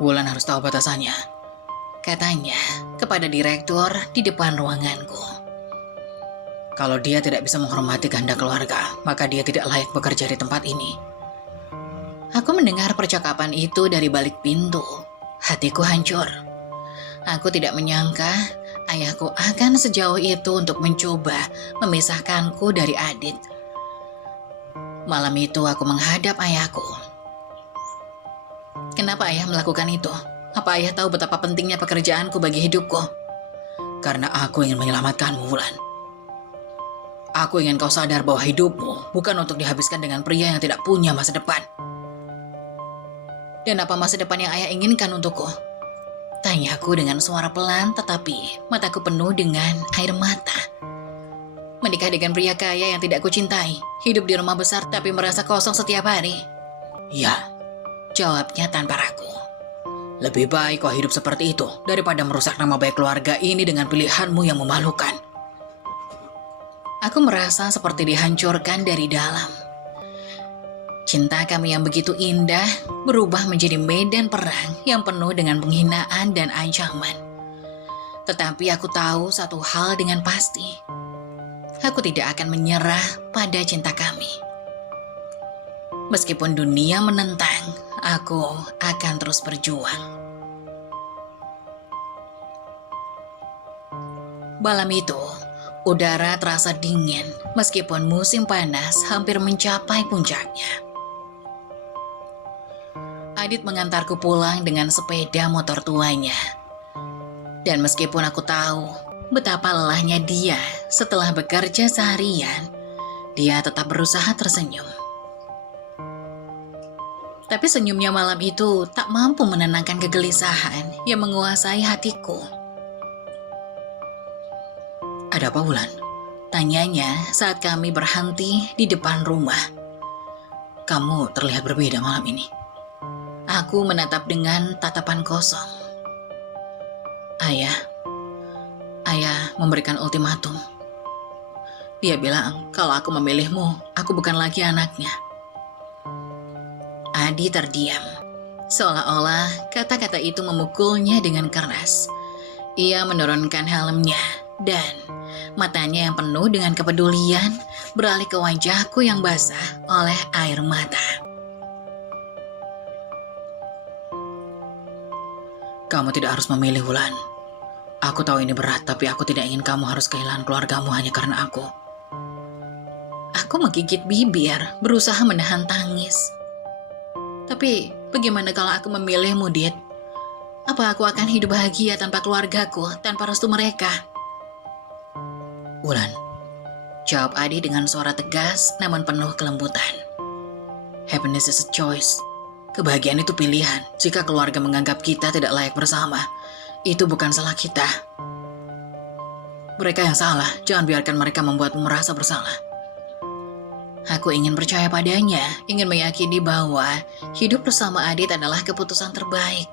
Wulan harus tahu batasannya, Katanya kepada direktur di depan ruanganku. Kalau dia tidak bisa menghormati kehendak keluarga, maka dia tidak layak bekerja di tempat ini. Aku mendengar percakapan itu dari balik pintu. Hatiku hancur. Aku tidak menyangka ayahku akan sejauh itu untuk mencoba memisahkanku dari Adit. Malam itu aku menghadap ayahku. Kenapa ayah melakukan itu? Apa ayah tahu betapa pentingnya pekerjaanku bagi hidupku? Karena aku ingin menyelamatkanmu, Wulan. Aku ingin kau sadar bahwa hidupmu bukan untuk dihabiskan dengan pria yang tidak punya masa depan. Dan apa masa depan yang ayah inginkan untukku? Tanyaku dengan suara pelan tetapi mataku penuh dengan air mata. Menikah dengan pria kaya yang tidak kucintai, hidup di rumah besar tapi merasa kosong setiap hari. Ya, Jawabnya tanpa ragu. lebih baik kau hidup seperti itu daripada merusak nama baik keluarga ini dengan pilihanmu yang memalukan. Aku merasa seperti dihancurkan dari dalam. Cinta kami yang begitu indah berubah menjadi medan perang yang penuh dengan penghinaan dan ancaman. Tetapi aku tahu satu hal dengan pasti. Aku tidak akan menyerah pada cinta kami. Meskipun dunia menentang, aku akan terus berjuang. Malam itu, udara terasa dingin meskipun musim panas hampir mencapai puncaknya. Adit mengantarku pulang dengan sepeda motor tuanya. Dan meskipun aku tahu betapa lelahnya dia setelah bekerja seharian, dia tetap berusaha tersenyum. Tapi senyumnya malam itu tak mampu menenangkan kegelisahan yang menguasai hatiku. Ada apa, Wulan? Tanyanya saat kami berhenti di depan rumah. Kamu terlihat berbeda malam ini. Aku menatap dengan tatapan kosong. Ayah memberikan ultimatum. Dia bilang kalau aku memilihmu, aku bukan lagi anaknya. Adi terdiam, seolah-olah kata-kata itu memukulnya dengan keras. Ia menurunkan helmnya dan matanya yang penuh dengan kepedulian beralih ke wajahku yang basah oleh air mata. Kamu tidak harus memilih, Wulan. Aku tahu ini berat, tapi aku tidak ingin kamu harus kehilangan keluargamu hanya karena aku. Aku menggigit bibir, berusaha menahan tangis. Tapi bagaimana kalau aku memilihmu, Dit? Apa aku akan hidup bahagia tanpa keluargaku, tanpa restu mereka? Wulan, Jawab Adi dengan suara tegas namun penuh kelembutan. happiness is a choice. Kebahagiaan itu pilihan. Jika keluarga menganggap kita tidak layak bersama, itu bukan salah kita. Mereka yang salah, jangan biarkan mereka membuatmu merasa bersalah. Aku ingin percaya padanya, ingin meyakini bahwa hidup bersama Adit adalah keputusan terbaik.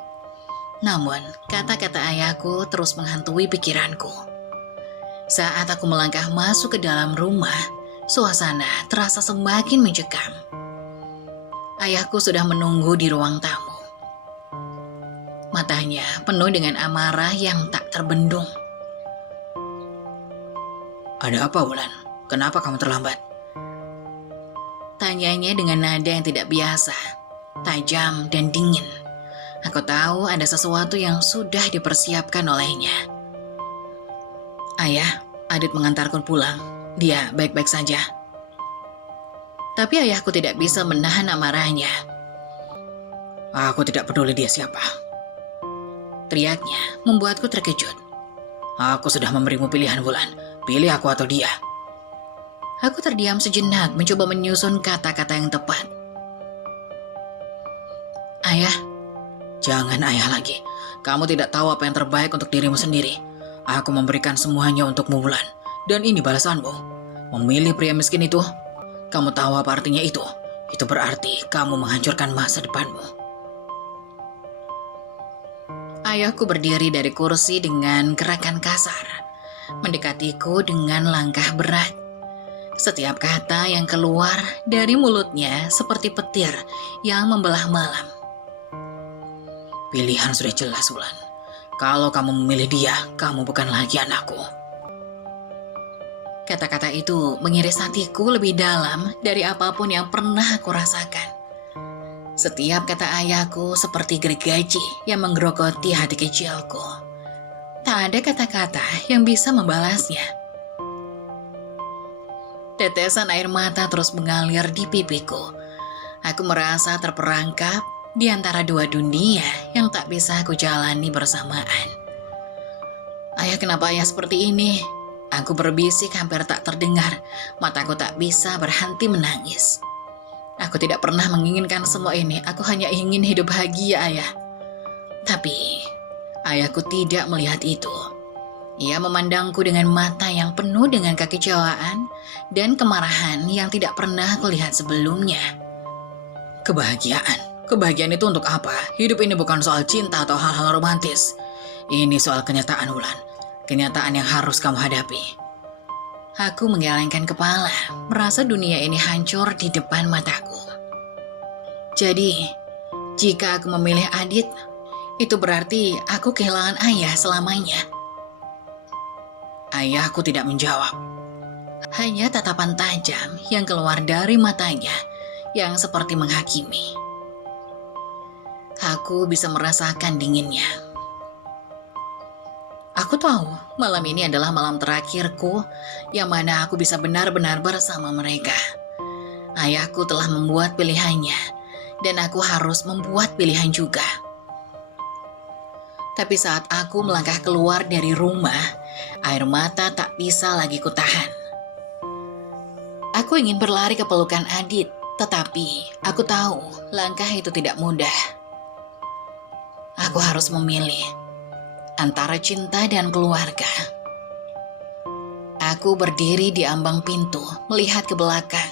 Namun, kata-kata ayahku terus menghantui pikiranku. Saat aku melangkah masuk ke dalam rumah, suasana terasa semakin mencekam. Ayahku sudah menunggu di ruang tamu. Matanya penuh dengan amarah yang tak terbendung. Ada apa, Wulan? Kenapa kamu terlambat? Tanyanya dengan nada yang tidak biasa, tajam dan dingin. Aku tahu ada sesuatu yang sudah dipersiapkan olehnya. Ayah, Adit mengantarku pulang. Dia baik-baik saja. Tapi ayahku tidak bisa menahan amarahnya. Aku tidak peduli dia siapa. Teriaknya membuatku terkejut. Aku sudah memberimu pilihan, Wulan. Pilih aku atau dia. Aku terdiam sejenak mencoba menyusun kata-kata yang tepat. Ayah, jangan ayah lagi. Kamu tidak tahu apa yang terbaik untuk dirimu sendiri. Aku memberikan semuanya untukmu, Wulan. Dan ini balasanmu. Memilih pria miskin itu. Kamu tahu apa artinya itu? Itu berarti kamu menghancurkan masa depanmu. ayahku berdiri dari kursi dengan gerakan kasar, mendekatiku dengan langkah berat. Setiap kata yang keluar dari mulutnya seperti petir yang membelah malam. Pilihan sudah jelas, Wulan. Kalau kamu memilih dia, kamu bukan lagi anakku. Kata-kata itu mengiris hatiku lebih dalam dari apapun yang pernah aku rasakan. Setiap kata ayahku seperti gergaji yang menggerogoti hati kecilku. Tak ada kata-kata yang bisa membalasnya. Tetesan air mata terus mengalir di pipiku. Aku merasa terperangkap di antara dua dunia yang tak bisa aku jalani bersamaan. Ayah, kenapa ayah seperti ini? Aku berbisik hampir tak terdengar. Mataku tak bisa berhenti menangis. Aku tidak pernah menginginkan semua ini. Aku hanya ingin hidup bahagia, ayah. Tapi ayahku tidak melihat itu. Ia memandangku dengan mata yang penuh dengan kekecewaan dan kemarahan yang tidak pernah aku lihat sebelumnya. Kebahagiaan? Kebahagiaan itu untuk apa? Hidup ini bukan soal cinta atau hal-hal romantis. Ini soal kenyataan, Wulan. Kenyataan yang harus kamu hadapi. Aku menggelengkan kepala, merasa dunia ini hancur di depan mataku. Jadi, jika aku memilih Adit, itu berarti aku kehilangan ayah selamanya. Ayahku tidak menjawab. Hanya tatapan tajam yang keluar dari matanya yang seperti menghakimi. Aku bisa merasakan dinginnya. Aku tahu malam ini adalah malam terakhirku yang mana aku bisa benar-benar bersama mereka. Ayahku telah membuat pilihannya dan aku harus membuat pilihan juga. Tapi saat aku melangkah keluar dari rumah, air mata tak bisa lagi kutahan. Aku ingin berlari ke pelukan Adit, tetapi aku tahu langkah itu tidak mudah. Aku harus memilih antara cinta dan keluarga. Aku berdiri di ambang pintu, melihat ke belakang.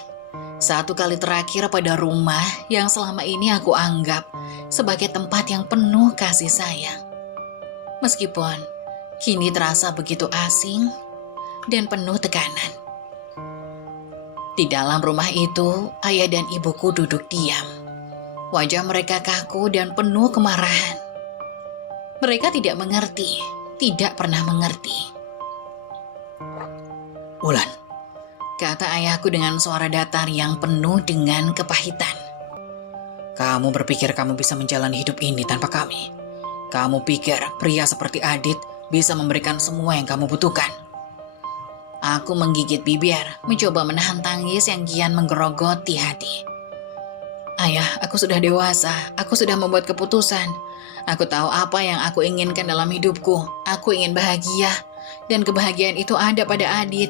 Satu kali terakhir pada rumah yang selama ini aku anggap sebagai tempat yang penuh kasih sayang. Meskipun kini terasa begitu asing dan penuh tekanan. Di dalam rumah itu, ayah dan ibuku duduk diam. Wajah mereka kaku dan penuh kemarahan. Mereka tidak mengerti, tidak pernah mengerti. Wulan, kata ayahku dengan suara datar yang penuh dengan kepahitan. kamu berpikir kamu bisa menjalani hidup ini tanpa kami? Kamu pikir pria seperti Adit bisa memberikan semua yang kamu butuhkan? Aku menggigit bibir, mencoba menahan tangis yang kian menggerogoti hati. Ayah, aku sudah dewasa, aku sudah membuat keputusan. Aku tahu apa yang aku inginkan dalam hidupku. Aku ingin bahagia, dan kebahagiaan itu ada pada Adit.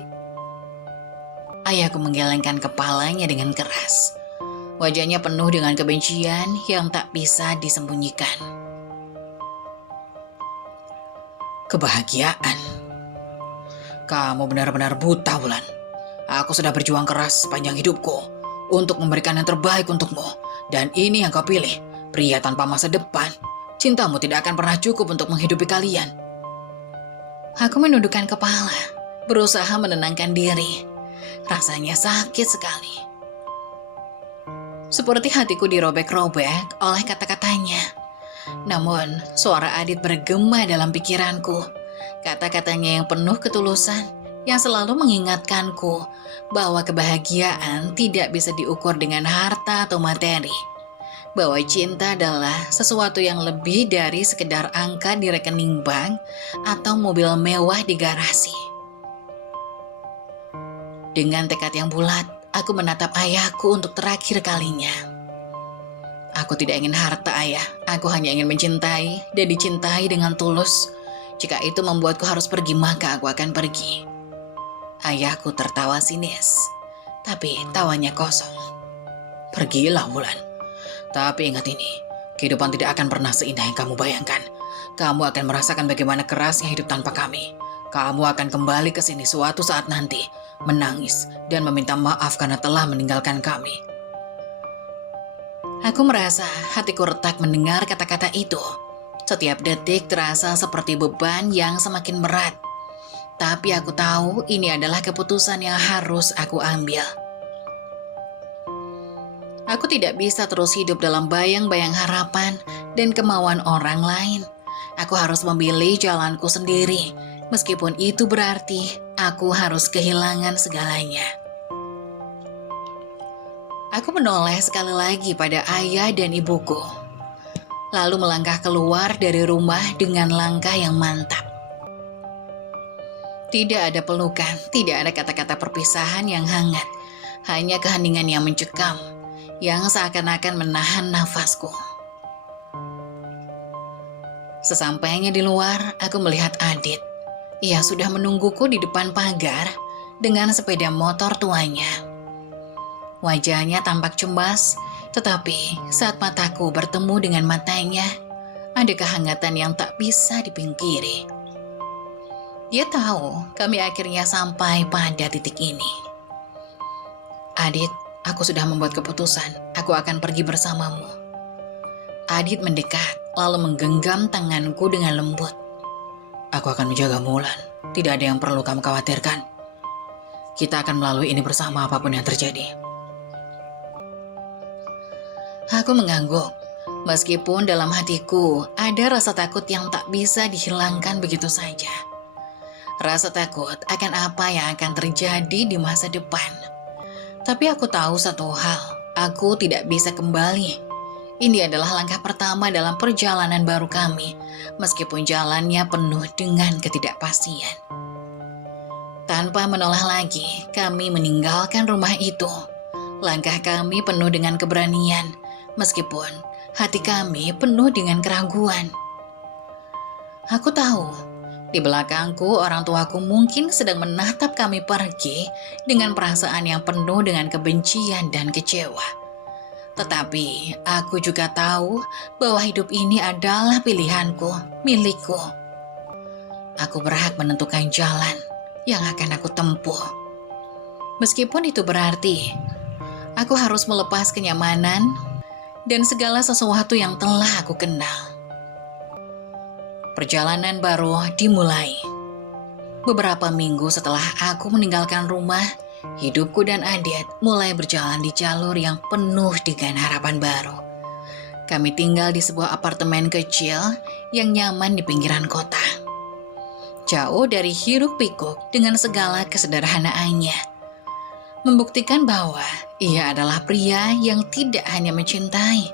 Ayahku menggelengkan kepalanya dengan keras. Wajahnya penuh dengan kebencian yang tak bisa disembunyikan. Kebahagiaan? Kamu benar-benar buta, Wulan. Aku sudah berjuang keras sepanjang hidupku untuk memberikan yang terbaik untukmu. Dan ini yang kau pilih, pria tanpa masa depan. Cintamu tidak akan pernah cukup untuk menghidupi kalian. Aku menundukkan kepala, berusaha menenangkan diri. Rasanya sakit sekali. Seperti hatiku dirobek-robek oleh kata-katanya. Namun, suara Adit bergema dalam pikiranku. Kata-katanya yang penuh ketulusan, yang selalu mengingatkanku bahwa kebahagiaan tidak bisa diukur dengan harta atau materi. Bahwa cinta adalah sesuatu yang lebih dari sekedar angka di rekening bank atau mobil mewah di garasi. Dengan tekad yang bulat, aku menatap ayahku untuk terakhir kalinya. Aku tidak ingin harta ayah, aku hanya ingin mencintai dan dicintai dengan tulus. Jika itu membuatku harus pergi, maka aku akan pergi. Ayahku tertawa sinis, tapi tawanya kosong. Pergilah Wulan. Tapi ingat ini, kehidupan tidak akan pernah seindah yang kamu bayangkan. Kamu akan merasakan bagaimana kerasnya hidup tanpa kami. Kamu akan kembali ke sini suatu saat nanti, menangis dan meminta maaf karena telah meninggalkan kami. Aku merasa hatiku retak mendengar kata-kata itu. Setiap detik terasa seperti beban yang semakin berat. Tapi aku tahu ini adalah keputusan yang harus aku ambil. Aku tidak bisa terus hidup dalam bayang-bayang harapan dan kemauan orang lain. Aku harus memilih jalanku sendiri, meskipun itu berarti aku harus kehilangan segalanya. Aku menoleh sekali lagi pada ayah dan ibuku, lalu melangkah keluar dari rumah dengan langkah yang mantap. Tidak ada pelukan, tidak ada kata-kata perpisahan yang hangat, hanya keheningan yang mencekam, yang seakan-akan menahan nafasku. Sesampainya di luar, aku melihat Adit. Ia sudah menungguku di depan pagar dengan sepeda motor tuanya. Wajahnya tampak cemas, tetapi saat mataku bertemu dengan matanya, ada kehangatan yang tak bisa dipungkiri. Dia tahu kami akhirnya sampai pada titik ini. Adit, aku sudah membuat keputusan. Aku akan pergi bersamamu. Adit mendekat, lalu menggenggam tanganku dengan lembut. Aku akan menjagamu, Wulan. Tidak ada yang perlu kamu khawatirkan. Kita akan melalui ini bersama apapun yang terjadi. Aku mengangguk, meskipun dalam hatiku ada rasa takut yang tak bisa dihilangkan begitu saja. Rasa takut akan apa yang akan terjadi di masa depan. Tapi aku tahu satu hal, aku tidak bisa kembali. Ini adalah langkah pertama dalam perjalanan baru kami, meskipun jalannya penuh dengan ketidakpastian. Tanpa menoleh lagi, kami meninggalkan rumah itu. Langkah kami penuh dengan keberanian, meskipun hati kami penuh dengan keraguan. Aku tahu, di belakangku orang tuaku mungkin sedang menatap kami pergi dengan perasaan yang penuh dengan kebencian dan kecewa. Tetapi aku juga tahu bahwa hidup ini adalah pilihanku, milikku. Aku berhak menentukan jalan yang akan aku tempuh. Meskipun itu berarti aku harus melepas kenyamanan dan segala sesuatu yang telah aku kenal. Perjalanan baru dimulai. Beberapa minggu setelah aku meninggalkan rumah, hidupku dan Adit mulai berjalan di jalur yang penuh dengan harapan baru. Kami tinggal di sebuah apartemen kecil yang nyaman di pinggiran kota. Jauh dari hiruk-pikuk dengan segala kesederhanaannya. Membuktikan bahwa ia adalah pria yang tidak hanya mencintai,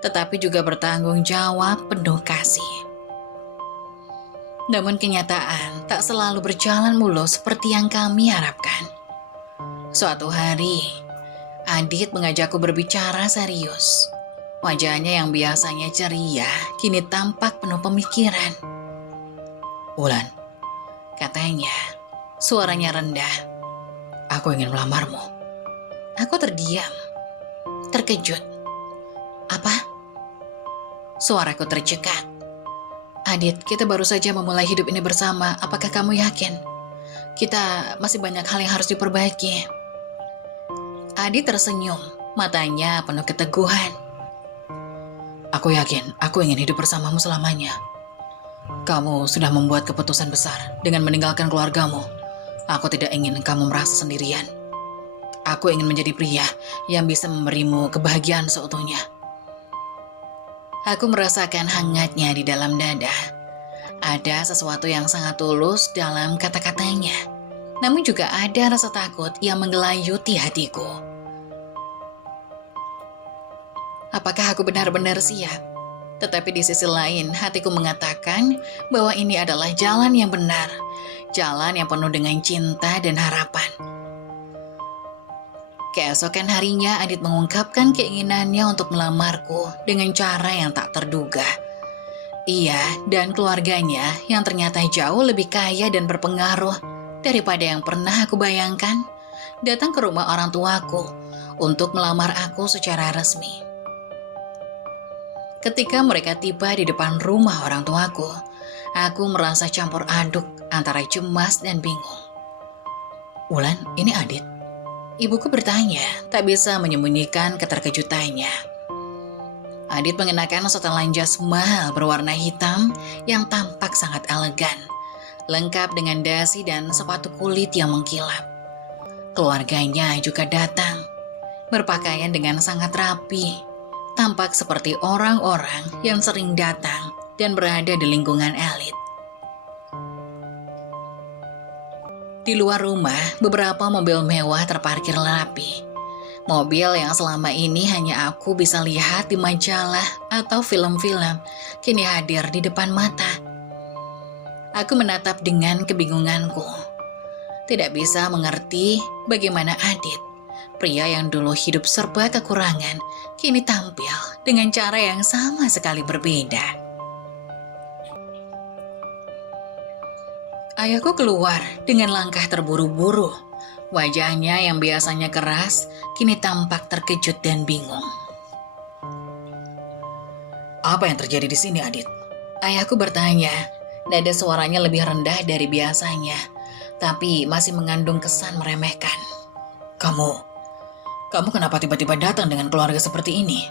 tetapi juga bertanggung jawab penuh kasih. Namun kenyataan tak selalu berjalan mulus seperti yang kami harapkan. Suatu hari, Adit mengajakku berbicara serius. Wajahnya yang biasanya ceria, kini tampak penuh pemikiran. Wulan, Katanya, suaranya rendah. aku ingin melamarmu. Aku terdiam, terkejut. Apa? Suaraku tercekat. Adit, kita baru saja memulai hidup ini bersama. Apakah kamu yakin? Kita masih banyak hal yang harus diperbaiki. Adit tersenyum, matanya penuh keteguhan. Aku yakin, aku ingin hidup bersamamu selamanya. Kamu sudah membuat keputusan besar dengan meninggalkan keluargamu. Aku tidak ingin kamu merasa sendirian. Aku ingin menjadi pria yang bisa memberimu kebahagiaan seutuhnya. Aku merasakan hangatnya di dalam dada. Ada sesuatu yang sangat tulus dalam kata-katanya. Namun juga ada rasa takut yang menggelayuti hatiku. Apakah aku benar-benar siap? Tetapi di sisi lain, hatiku mengatakan bahwa ini adalah jalan yang benar. Jalan yang penuh dengan cinta dan harapan. Keesokan harinya Adit mengungkapkan keinginannya untuk melamarku dengan cara yang tak terduga. Ia dan keluarganya yang ternyata jauh lebih kaya dan berpengaruh daripada yang pernah aku bayangkan, datang ke rumah orang tuaku untuk melamar aku secara resmi. Ketika mereka tiba di depan rumah orang tuaku, aku merasa campur aduk antara cemas dan bingung. "Wulan, ini Adit?" Ibuku bertanya, tak bisa menyembunyikan keterkejutannya. Adit mengenakan setelan jas mahal berwarna hitam yang tampak sangat elegan, lengkap dengan dasi dan sepatu kulit yang mengkilap. Keluarganya juga datang, berpakaian dengan sangat rapi, tampak seperti orang-orang yang sering datang dan berada di lingkungan elit. Di luar rumah, beberapa mobil mewah terparkir rapi. Mobil yang selama ini hanya aku bisa lihat di majalah atau film-film, kini hadir di depan mata. Aku menatap dengan kebingunganku. Tidak bisa mengerti bagaimana Adit, pria yang dulu hidup serba kekurangan, kini tampil dengan cara yang sama sekali berbeda. Ayahku keluar dengan langkah terburu-buru. Wajahnya yang biasanya keras, kini tampak terkejut dan bingung. "Apa yang terjadi di sini, Adit?" Ayahku bertanya, nada suaranya lebih rendah dari biasanya, tapi masih mengandung kesan meremehkan. Kamu kenapa tiba-tiba datang dengan keluarga seperti ini?"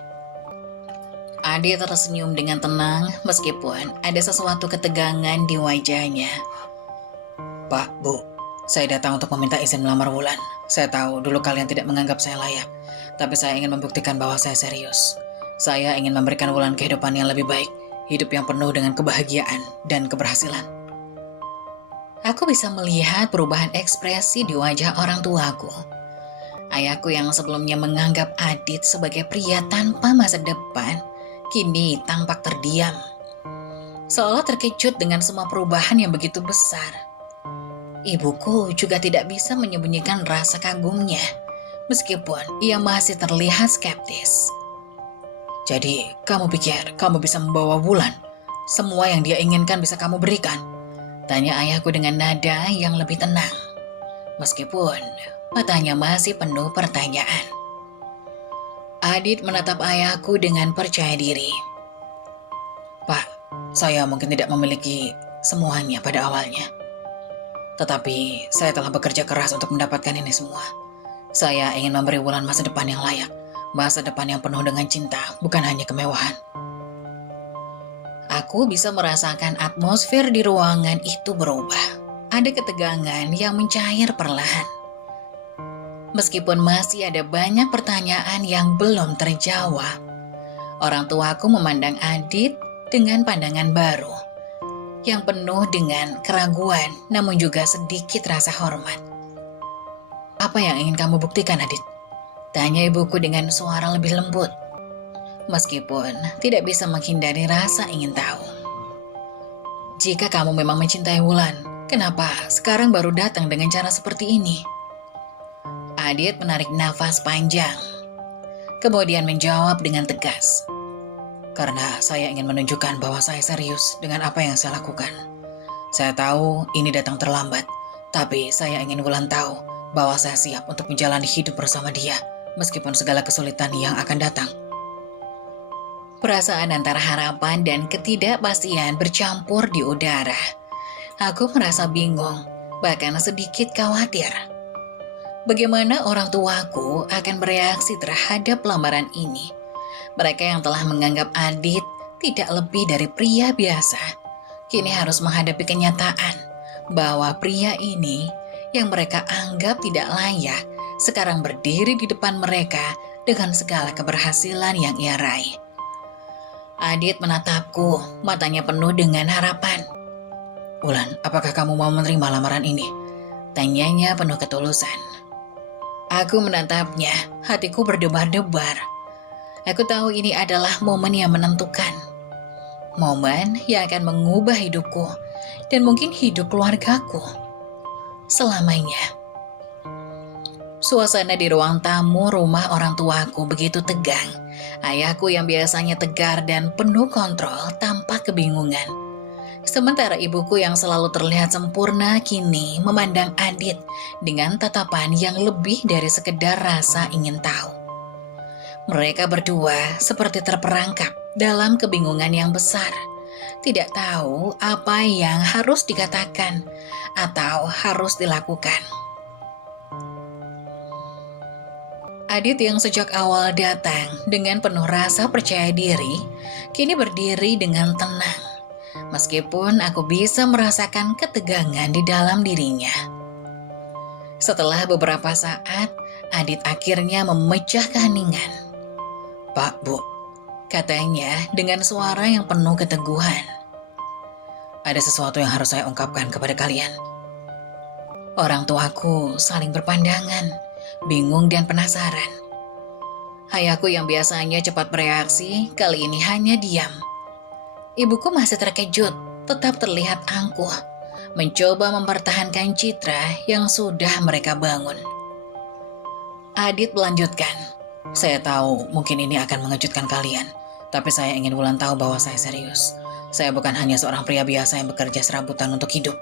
Adit tersenyum dengan tenang meskipun ada sesuatu ketegangan di wajahnya. "Pak, Bu, saya datang untuk meminta izin melamar Wulan. Saya tahu dulu kalian tidak menganggap saya layak, tapi saya ingin membuktikan bahwa saya serius. Saya ingin memberikan Wulan kehidupan yang lebih baik, hidup yang penuh dengan kebahagiaan dan keberhasilan." Aku bisa melihat perubahan ekspresi di wajah orang tuaku. Ayahku yang sebelumnya menganggap Adit sebagai pria tanpa masa depan, kini tampak terdiam. Seolah terkejut dengan semua perubahan yang begitu besar. Ibuku juga tidak bisa menyembunyikan rasa kagumnya, meskipun ia masih terlihat skeptis. "Jadi, kamu pikir kamu bisa membawa Wulan? Semua yang dia inginkan bisa kamu berikan?" Tanya ayahku dengan nada yang lebih tenang, meskipun matanya masih penuh pertanyaan. Adit menatap ayahku dengan percaya diri. "Pak, saya mungkin tidak memiliki semuanya pada awalnya. Tetapi saya telah bekerja keras untuk mendapatkan ini semua. Saya ingin memberi Wulan masa depan yang layak, masa depan yang penuh dengan cinta, bukan hanya kemewahan." Aku bisa merasakan atmosfer di ruangan itu berubah. Ada ketegangan yang mencair perlahan. Meskipun masih ada banyak pertanyaan yang belum terjawab, orang tuaku memandang Adit dengan pandangan baru, yang penuh dengan keraguan namun juga sedikit rasa hormat. "Apa yang ingin kamu buktikan, Adit?" Tanya ibuku dengan suara lebih lembut, meskipun tidak bisa menghindari rasa ingin tahu. "Jika kamu memang mencintai Wulan, kenapa sekarang baru datang dengan cara seperti ini?" Adit menarik nafas panjang, kemudian menjawab dengan tegas. "Karena saya ingin menunjukkan bahwa saya serius dengan apa yang saya lakukan. Saya tahu ini datang terlambat, tapi saya ingin Wulan tahu bahwa saya siap untuk menjalani hidup bersama dia, meskipun segala kesulitan yang akan datang." Perasaan antara harapan dan ketidakpastian bercampur di udara. Aku merasa bingung, bahkan sedikit khawatir. Bagaimana orang tuaku akan bereaksi terhadap lamaran ini? Mereka yang telah menganggap Adit tidak lebih dari pria biasa, kini harus menghadapi kenyataan bahwa pria ini yang mereka anggap tidak layak sekarang berdiri di depan mereka dengan segala keberhasilan yang ia raih. Adit menatapku, matanya penuh dengan harapan. "Wulan, apakah kamu mau menerima lamaran ini?" Tanyanya penuh ketulusan. Aku menatapnya, hatiku berdebar-debar. Aku tahu ini adalah momen yang menentukan. Momen yang akan mengubah hidupku dan mungkin hidup keluargaku selamanya. Suasana di ruang tamu rumah orang tuaku begitu tegang. Ayahku yang biasanya tegar dan penuh kontrol tampak kebingungan. Sementara ibuku yang selalu terlihat sempurna kini memandang Adit dengan tatapan yang lebih dari sekedar rasa ingin tahu. Mereka berdua seperti terperangkap dalam kebingungan yang besar. Tidak tahu apa yang harus dikatakan atau harus dilakukan. Adit yang sejak awal datang dengan penuh rasa percaya diri, kini berdiri dengan tenang. Meskipun aku bisa merasakan ketegangan di dalam dirinya. Setelah beberapa saat, Adit akhirnya memecah keheningan. Pak, Bu, Katanya dengan suara yang penuh keteguhan. ada sesuatu yang harus saya ungkapkan kepada kalian. Orang tuaku saling berpandangan, bingung dan penasaran. Ayahku yang biasanya cepat bereaksi, kali ini hanya diam. Ibuku masih terkejut, tetap terlihat angkuh, mencoba mempertahankan citra yang sudah mereka bangun. Adit melanjutkan, Saya tahu mungkin ini akan mengejutkan kalian, tapi saya ingin Wulan tahu bahwa saya serius. Saya bukan hanya seorang pria biasa yang bekerja serabutan untuk hidup.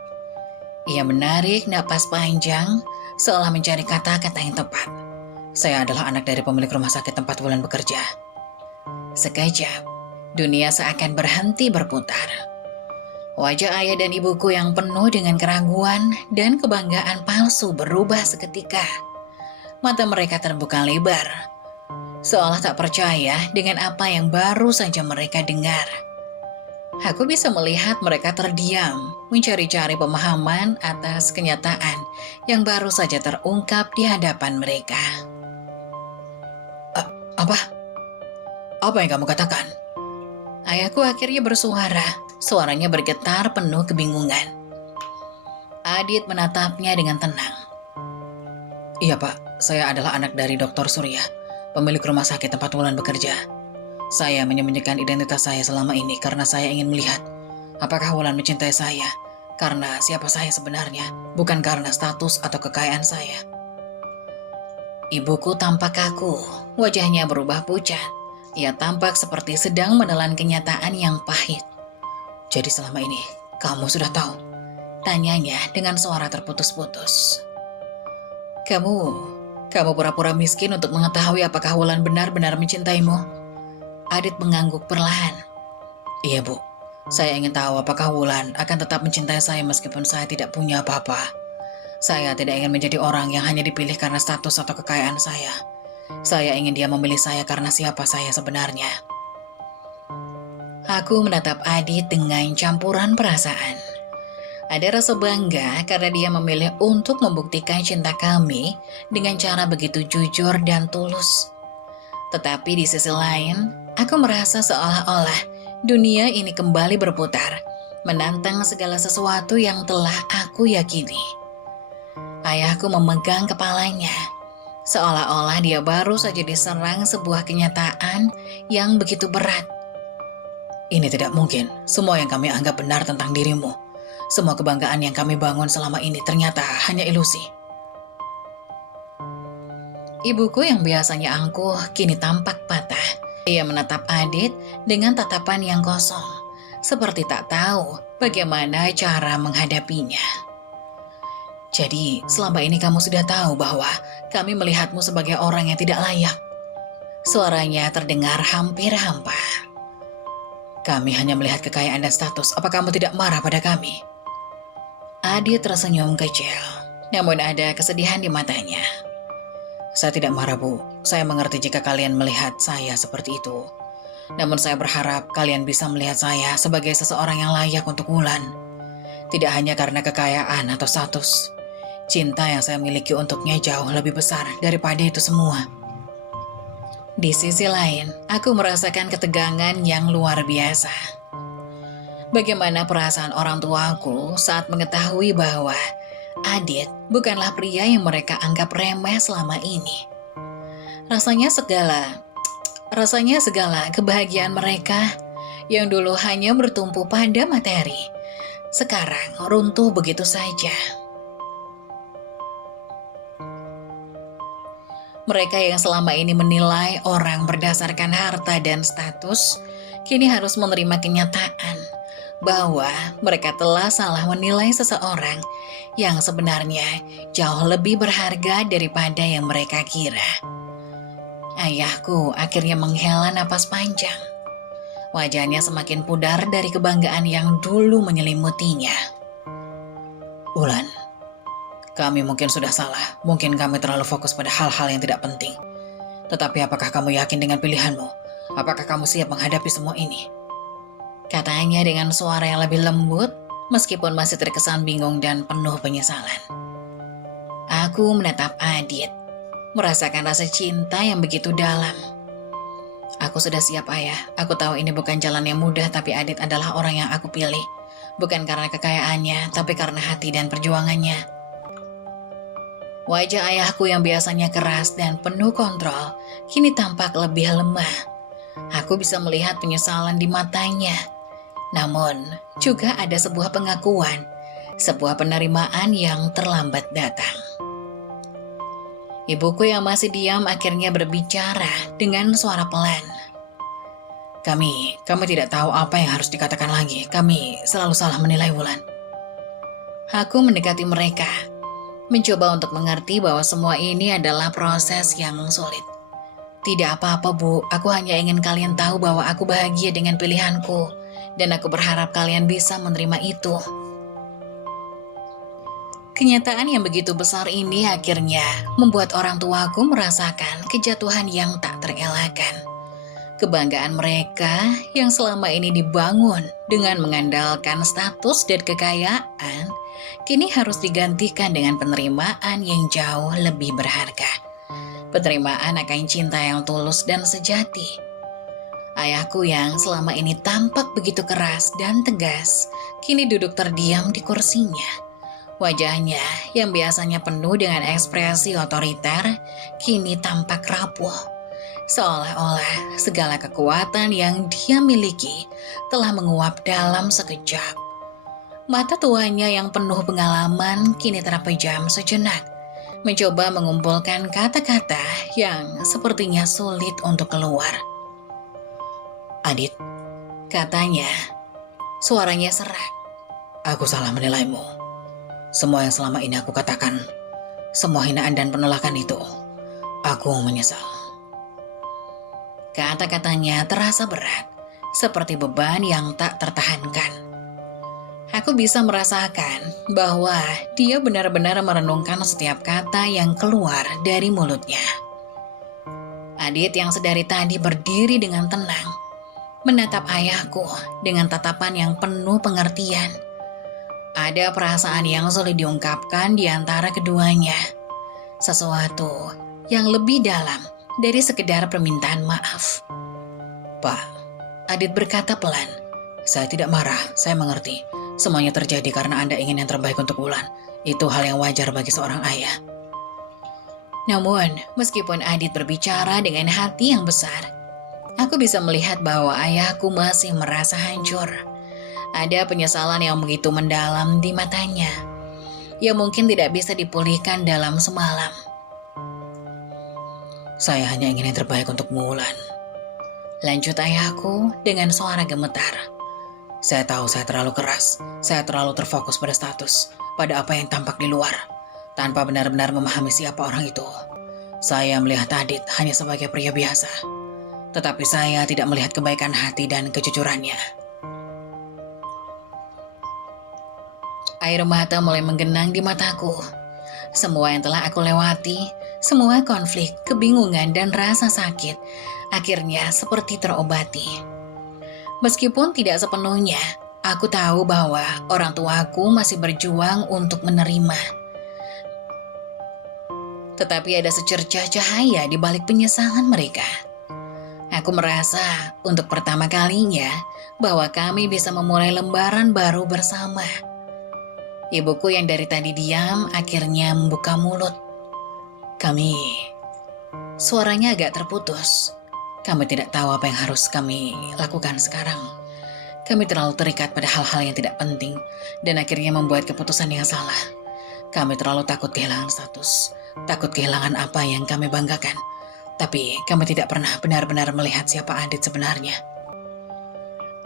ia menarik napas panjang, seolah mencari kata-kata yang tepat. Saya adalah anak dari pemilik rumah sakit tempat Wulan bekerja. Sekejap, dunia seakan berhenti berputar. Wajah ayah dan ibuku yang penuh dengan keraguan dan kebanggaan palsu berubah seketika. Mata mereka terbuka lebar, seolah tak percaya dengan apa yang baru saja mereka dengar. Aku bisa melihat mereka terdiam, mencari-cari pemahaman atas kenyataan yang baru saja terungkap di hadapan mereka. Apa yang kamu katakan? Ayahku akhirnya bersuara, suaranya bergetar penuh kebingungan. Adit menatapnya dengan tenang. Iya Pak, saya adalah anak dari Dr. Surya, pemilik rumah sakit tempat Wulan bekerja. Saya menyembunyikan identitas saya selama ini karena saya ingin melihat apakah Wulan mencintai saya karena siapa saya sebenarnya, bukan karena status atau kekayaan saya. Ibuku tampak kaku, wajahnya berubah pucat. Ia tampak seperti sedang menelan kenyataan yang pahit. Jadi selama ini, kamu sudah tahu? Tanyanya dengan suara terputus-putus. Kamu pura-pura miskin untuk mengetahui apakah Wulan benar-benar mencintaimu? Adit mengangguk perlahan. Iya Bu, saya ingin tahu apakah Wulan akan tetap mencintai saya meskipun saya tidak punya apa-apa. Saya tidak ingin menjadi orang yang hanya dipilih karena status atau kekayaan saya. Saya ingin dia memilih saya karena siapa saya sebenarnya. Aku menatap Adit dengan campuran perasaan. Ada rasa bangga karena dia memilih untuk membuktikan cinta kami dengan cara begitu jujur dan tulus. Tetapi di sisi lain, aku merasa seolah-olah dunia ini kembali berputar, menantang segala sesuatu yang telah aku yakini. Ayahku memegang kepalanya, seolah-olah dia baru saja diserang sebuah kenyataan yang begitu berat. Ini tidak mungkin, semua yang kami anggap benar tentang dirimu, semua kebanggaan yang kami bangun selama ini ternyata hanya ilusi. Ibuku yang biasanya angkuh kini tampak patah. Ia menatap Adit dengan tatapan yang kosong, seperti tak tahu bagaimana cara menghadapinya. Jadi, selama ini kamu sudah tahu bahwa kami melihatmu sebagai orang yang tidak layak. Suaranya terdengar hampir hampa. Kami hanya melihat kekayaan dan status. Apa kamu tidak marah pada kami? Adit tersenyum kecil, namun ada kesedihan di matanya. Saya tidak marah, Bu. Saya mengerti jika kalian melihat saya seperti itu. Namun saya berharap kalian bisa melihat saya sebagai seseorang yang layak untuk Wulan. Tidak hanya karena kekayaan atau status. Cinta yang saya miliki untuknya jauh lebih besar daripada itu semua. Di sisi lain, aku merasakan ketegangan yang luar biasa. Bagaimana perasaan orang tuaku saat mengetahui bahwa Adit bukanlah pria yang mereka anggap remeh selama ini. Rasanya segala kebahagiaan mereka yang dulu hanya bertumpu pada materi, sekarang runtuh begitu saja. Mereka yang selama ini menilai orang berdasarkan harta dan status, kini harus menerima kenyataan bahwa mereka telah salah menilai seseorang yang sebenarnya jauh lebih berharga daripada yang mereka kira. Ayahku akhirnya menghela napas panjang. Wajahnya semakin pudar dari kebanggaan yang dulu menyelimutinya. Wulan, kami mungkin sudah salah. Mungkin kami terlalu fokus pada hal-hal yang tidak penting. Tetapi apakah kamu yakin dengan pilihanmu? Apakah kamu siap menghadapi semua ini? Katanya dengan suara yang lebih lembut, meskipun masih terkesan bingung dan penuh penyesalan. Aku menatap Adit, merasakan rasa cinta yang begitu dalam. Aku sudah siap, Ayah. Aku tahu ini bukan jalan yang mudah, tapi Adit adalah orang yang aku pilih. Bukan karena kekayaannya, tapi karena hati dan perjuangannya. Wajah ayahku yang biasanya keras dan penuh kontrol, kini tampak lebih lemah. Aku bisa melihat penyesalan di matanya. Namun, juga ada sebuah pengakuan, sebuah penerimaan yang terlambat datang. Ibuku yang masih diam akhirnya berbicara dengan suara pelan. Kami tidak tahu apa yang harus dikatakan lagi. Kami selalu salah menilai Wulan. Aku mendekati mereka, mencoba untuk mengerti bahwa semua ini adalah proses yang sulit. Tidak apa-apa, Bu. Aku hanya ingin kalian tahu bahwa aku bahagia dengan pilihanku, dan aku berharap kalian bisa menerima itu. Kenyataan yang begitu besar ini akhirnya membuat orang tuaku merasakan kejatuhan yang tak terelakkan. Kebanggaan mereka yang selama ini dibangun dengan mengandalkan status dan kekayaan, kini harus digantikan dengan penerimaan yang jauh lebih berharga. Penerimaan akan cinta yang tulus dan sejati. Ayahku yang selama ini tampak begitu keras dan tegas, kini duduk terdiam di kursinya. Wajahnya yang biasanya penuh dengan ekspresi otoriter, kini tampak rapuh. Seolah-olah segala kekuatan yang dia miliki telah menguap dalam sekejap. Mata tuanya yang penuh pengalaman kini terpejam sejenak, mencoba mengumpulkan kata-kata yang sepertinya sulit untuk keluar. Adit, Katanya, suaranya serak. aku salah menilaimu. Semua yang selama ini aku katakan, semua hinaan dan penolakan itu, aku menyesal. Kata-katanya terasa berat, seperti beban yang tak tertahankan. Aku bisa merasakan bahwa dia benar-benar merenungkan setiap kata yang keluar dari mulutnya. Adit yang sedari tadi berdiri dengan tenang, menatap ayahku dengan tatapan yang penuh pengertian. Ada perasaan yang sulit diungkapkan di antara keduanya. Sesuatu yang lebih dalam dari sekedar permintaan maaf. Pak, Adit berkata pelan. Saya tidak marah, saya mengerti. Semuanya terjadi karena Anda ingin yang terbaik untuk Wulan. Itu hal yang wajar bagi seorang ayah. Namun, meskipun Adit berbicara dengan hati yang besar, aku bisa melihat bahwa ayahku masih merasa hancur. Ada penyesalan yang begitu mendalam di matanya, yang mungkin tidak bisa dipulihkan dalam semalam. Saya hanya ingin yang terbaik untuk Wulan. Lanjut ayahku dengan suara gemetar. Saya tahu saya terlalu keras, saya terlalu terfokus pada status, pada apa yang tampak di luar, tanpa benar-benar memahami siapa orang itu. Saya melihat Adit hanya sebagai pria biasa, tetapi saya tidak melihat kebaikan hati dan kejujurannya. Air mata mulai menggenang di mataku. Semua yang telah aku lewati, semua konflik, kebingungan, dan rasa sakit, akhirnya seperti terobati. Meskipun tidak sepenuhnya, aku tahu bahwa orang tuaku masih berjuang untuk menerima. Tetapi ada secercah cahaya di balik penyesalan mereka. Aku merasa untuk pertama kalinya bahwa kami bisa memulai lembaran baru bersama. Ibuku yang dari tadi diam akhirnya membuka mulut. Suaranya agak terputus. Kami tidak tahu apa yang harus kami lakukan sekarang. Kami terlalu terikat pada hal-hal yang tidak penting dan akhirnya membuat keputusan yang salah. Kami terlalu takut kehilangan status, takut kehilangan apa yang kami banggakan. Tapi kami tidak pernah benar-benar melihat siapa Adit sebenarnya.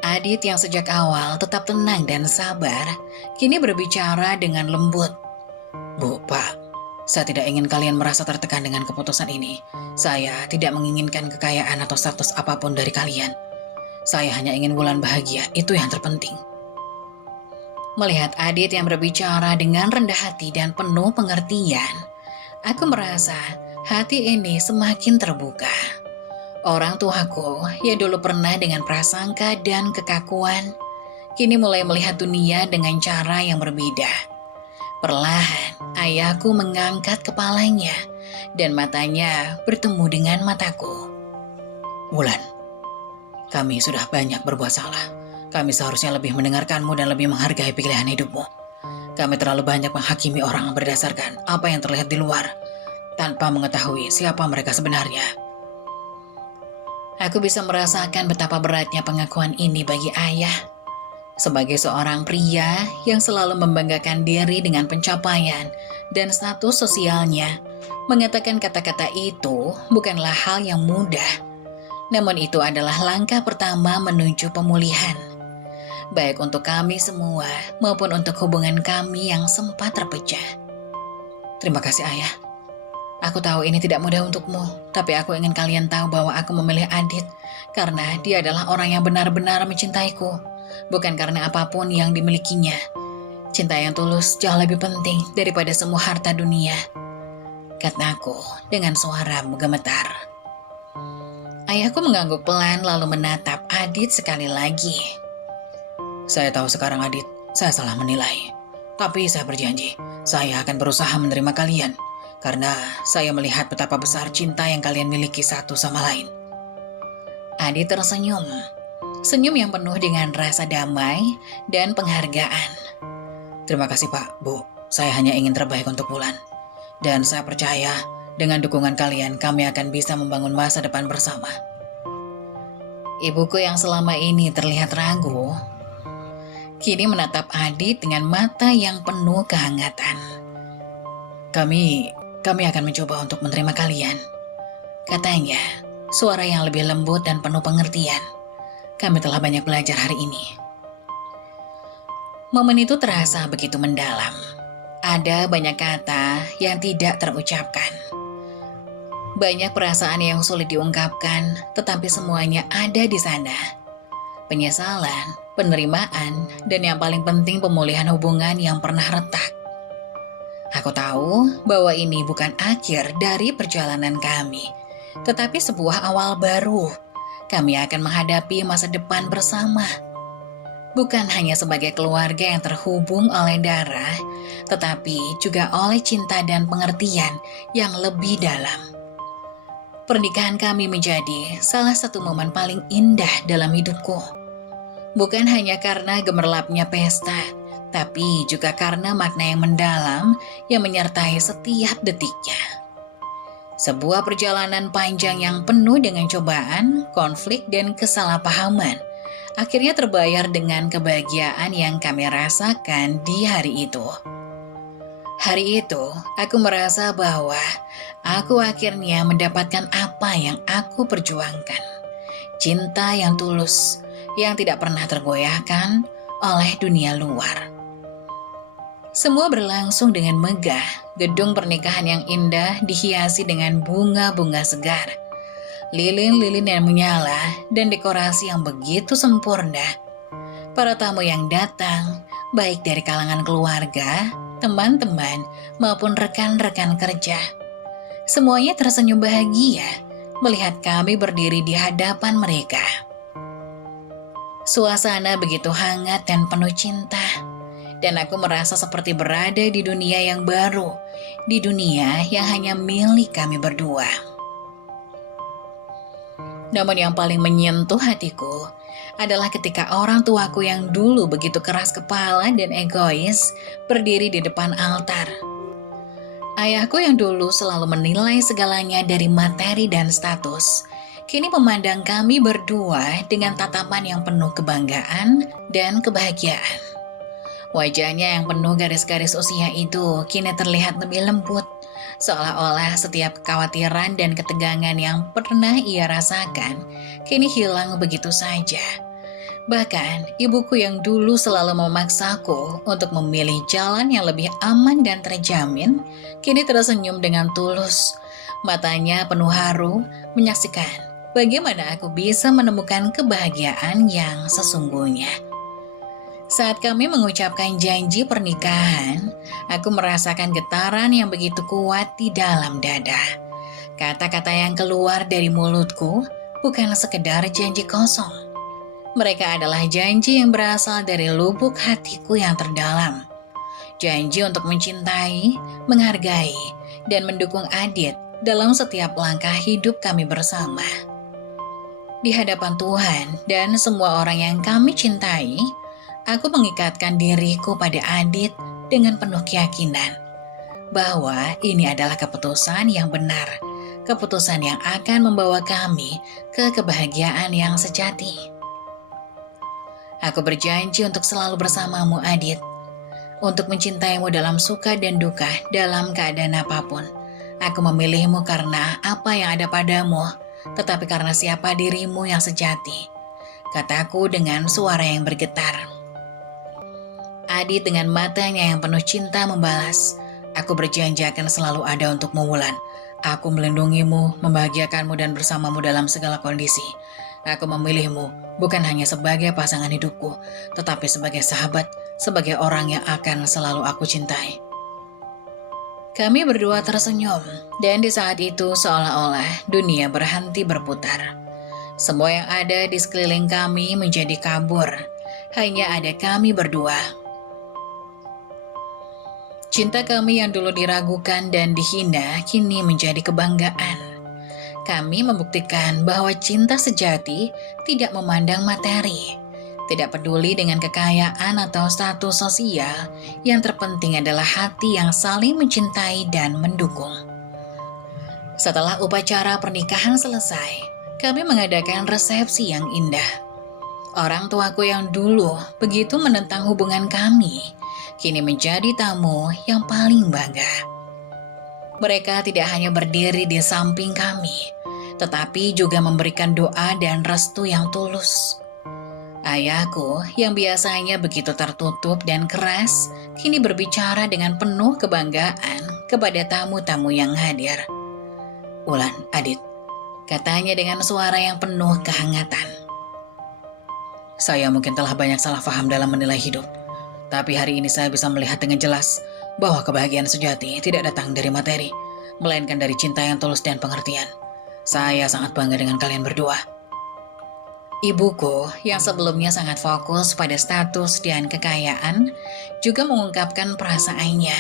Adit yang sejak awal tetap tenang dan sabar, kini berbicara dengan lembut. Bu, Pak, saya tidak ingin kalian merasa tertekan dengan keputusan ini. Saya tidak menginginkan kekayaan atau status apapun dari kalian. Saya hanya ingin Wulan bahagia, itu yang terpenting. Melihat Adit yang berbicara dengan rendah hati dan penuh pengertian, aku merasa hati ini semakin terbuka. Orang tuaku yang dulu pernah dengan prasangka dan kekakuan, kini mulai melihat dunia dengan cara yang berbeda. Perlahan, ayahku mengangkat kepalanya dan matanya bertemu dengan mataku. Wulan, kami sudah banyak berbuat salah. Kami seharusnya lebih mendengarkanmu dan lebih menghargai pilihan hidupmu. Kami terlalu banyak menghakimi orang berdasarkan apa yang terlihat di luar, tanpa mengetahui siapa mereka sebenarnya. Aku bisa merasakan betapa beratnya pengakuan ini bagi ayah. Sebagai seorang pria yang selalu membanggakan diri dengan pencapaian dan status sosialnya, mengatakan kata-kata itu bukanlah hal yang mudah. Namun itu adalah langkah pertama menuju pemulihan. Baik untuk kami semua maupun untuk hubungan kami yang sempat terpecah. Terima kasih ayah. Aku tahu ini tidak mudah untukmu, tapi aku ingin kalian tahu bahwa aku memilih Adit karena dia adalah orang yang benar-benar mencintaiku, bukan karena apapun yang dimilikinya. Cinta yang tulus jauh lebih penting daripada semua harta dunia, kataku dengan suara menggemetar. Ayahku mengangguk pelan lalu menatap Adit sekali lagi. Saya tahu sekarang Adit, saya salah menilai. Tapi saya berjanji, saya akan berusaha menerima kalian. Karena saya melihat betapa besar cinta yang kalian miliki satu sama lain. Adit tersenyum. Senyum yang penuh dengan rasa damai dan penghargaan. Terima kasih Pak, Bu. Saya hanya ingin terbaik untuk Wulan. Dan saya percaya dengan dukungan kalian kami akan bisa membangun masa depan bersama. Ibuku yang selama ini terlihat ragu, kini menatap Adit dengan mata yang penuh kehangatan. Kami akan mencoba untuk menerima kalian, katanya, suara yang lebih lembut dan penuh pengertian. Kami telah banyak belajar hari ini. Momen itu terasa begitu mendalam. Ada banyak kata yang tidak terucapkan. Banyak perasaan yang sulit diungkapkan, tetapi semuanya ada di sana. Penyesalan, penerimaan, dan yang paling penting pemulihan hubungan yang pernah retak. Aku tahu bahwa ini bukan akhir dari perjalanan kami, tetapi sebuah awal baru. Kami akan menghadapi masa depan bersama. Bukan hanya sebagai keluarga yang terhubung oleh darah, tetapi juga oleh cinta dan pengertian yang lebih dalam. Pernikahan kami menjadi salah satu momen paling indah dalam hidupku. Bukan hanya karena gemerlapnya pesta, tapi juga karena makna yang mendalam yang menyertai setiap detiknya. Sebuah perjalanan panjang yang penuh dengan cobaan, konflik, dan kesalahpahaman akhirnya terbayar dengan kebahagiaan yang kami rasakan di hari itu. Hari itu, aku merasa bahwa aku akhirnya mendapatkan apa yang aku perjuangkan. Cinta yang tulus, yang tidak pernah tergoyahkan oleh dunia luar. Semua berlangsung dengan megah. Gedung pernikahan yang indah dihiasi dengan bunga-bunga segar, lilin-lilin yang menyala, dan dekorasi yang begitu sempurna. Para tamu yang datang, baik dari kalangan keluarga, teman-teman, maupun rekan-rekan kerja, semuanya tersenyum bahagia melihat kami berdiri di hadapan mereka. Suasana begitu hangat dan penuh cinta. Dan aku merasa seperti berada di dunia yang baru, di dunia yang hanya milik kami berdua. Namun yang paling menyentuh hatiku adalah ketika orang tuaku yang dulu begitu keras kepala dan egois berdiri di depan altar. Ayahku yang dulu selalu menilai segalanya dari materi dan status, kini memandang kami berdua dengan tatapan yang penuh kebanggaan dan kebahagiaan. Wajahnya yang penuh garis-garis usia itu kini terlihat lebih lembut, Seolah-olah setiap kekhawatiran dan ketegangan yang pernah ia rasakan kini hilang begitu saja. Bahkan, ibuku yang dulu selalu memaksaku untuk memilih jalan yang lebih aman dan terjamin, kini tersenyum dengan tulus. Matanya penuh haru menyaksikan bagaimana aku bisa menemukan kebahagiaan yang sesungguhnya. Saat kami mengucapkan janji pernikahan, aku merasakan getaran yang begitu kuat di dalam dada. Kata-kata yang keluar dari mulutku bukan sekedar janji kosong. Mereka adalah janji yang berasal dari lubuk hatiku yang terdalam. Janji untuk mencintai, menghargai, dan mendukung Adit dalam setiap langkah hidup kami bersama. Di hadapan Tuhan dan semua orang yang kami cintai, aku mengikatkan diriku pada Adit dengan penuh keyakinan bahwa ini adalah keputusan yang benar, keputusan yang akan membawa kami ke kebahagiaan yang sejati. Aku berjanji untuk selalu bersamamu, Adit, untuk mencintaimu dalam suka dan duka, dalam keadaan apapun. Aku memilihmu karena apa yang ada padamu, tetapi karena siapa dirimu yang sejati, kataku dengan suara yang bergetar. Adit dengan matanya yang penuh cinta membalas, aku berjanji akan selalu ada untukmu, Wulan. Aku melindungimu, membahagiakanmu dan bersamamu dalam segala kondisi. Aku memilihmu bukan hanya sebagai pasangan hidupku, tetapi sebagai sahabat, sebagai orang yang akan selalu aku cintai. Kami berdua tersenyum, dan di saat itu seolah-olah dunia berhenti berputar. Semua yang ada di sekeliling kami menjadi kabur, hanya ada kami berdua. Cinta kami yang dulu diragukan dan dihina kini menjadi kebanggaan. Kami membuktikan bahwa cinta sejati tidak memandang materi, tidak peduli dengan kekayaan atau status sosial. Yang terpenting adalah hati yang saling mencintai dan mendukung. Setelah upacara pernikahan selesai, kami mengadakan resepsi yang indah. Orang tuaku yang dulu begitu menentang hubungan kami, kini menjadi tamu yang paling bangga. Mereka tidak hanya berdiri di samping kami, tetapi juga memberikan doa dan restu yang tulus. Ayahku yang biasanya begitu tertutup dan keras, kini berbicara dengan penuh kebanggaan kepada tamu-tamu yang hadir. Wulan, Adit, katanya dengan suara yang penuh kehangatan. Saya mungkin telah banyak salah paham dalam menilai hidup, tapi hari ini saya bisa melihat dengan jelas bahwa kebahagiaan sejati tidak datang dari materi, melainkan dari cinta yang tulus dan pengertian. Saya sangat bangga dengan kalian berdua. Ibuku yang sebelumnya sangat fokus pada status dan kekayaan juga mengungkapkan perasaannya.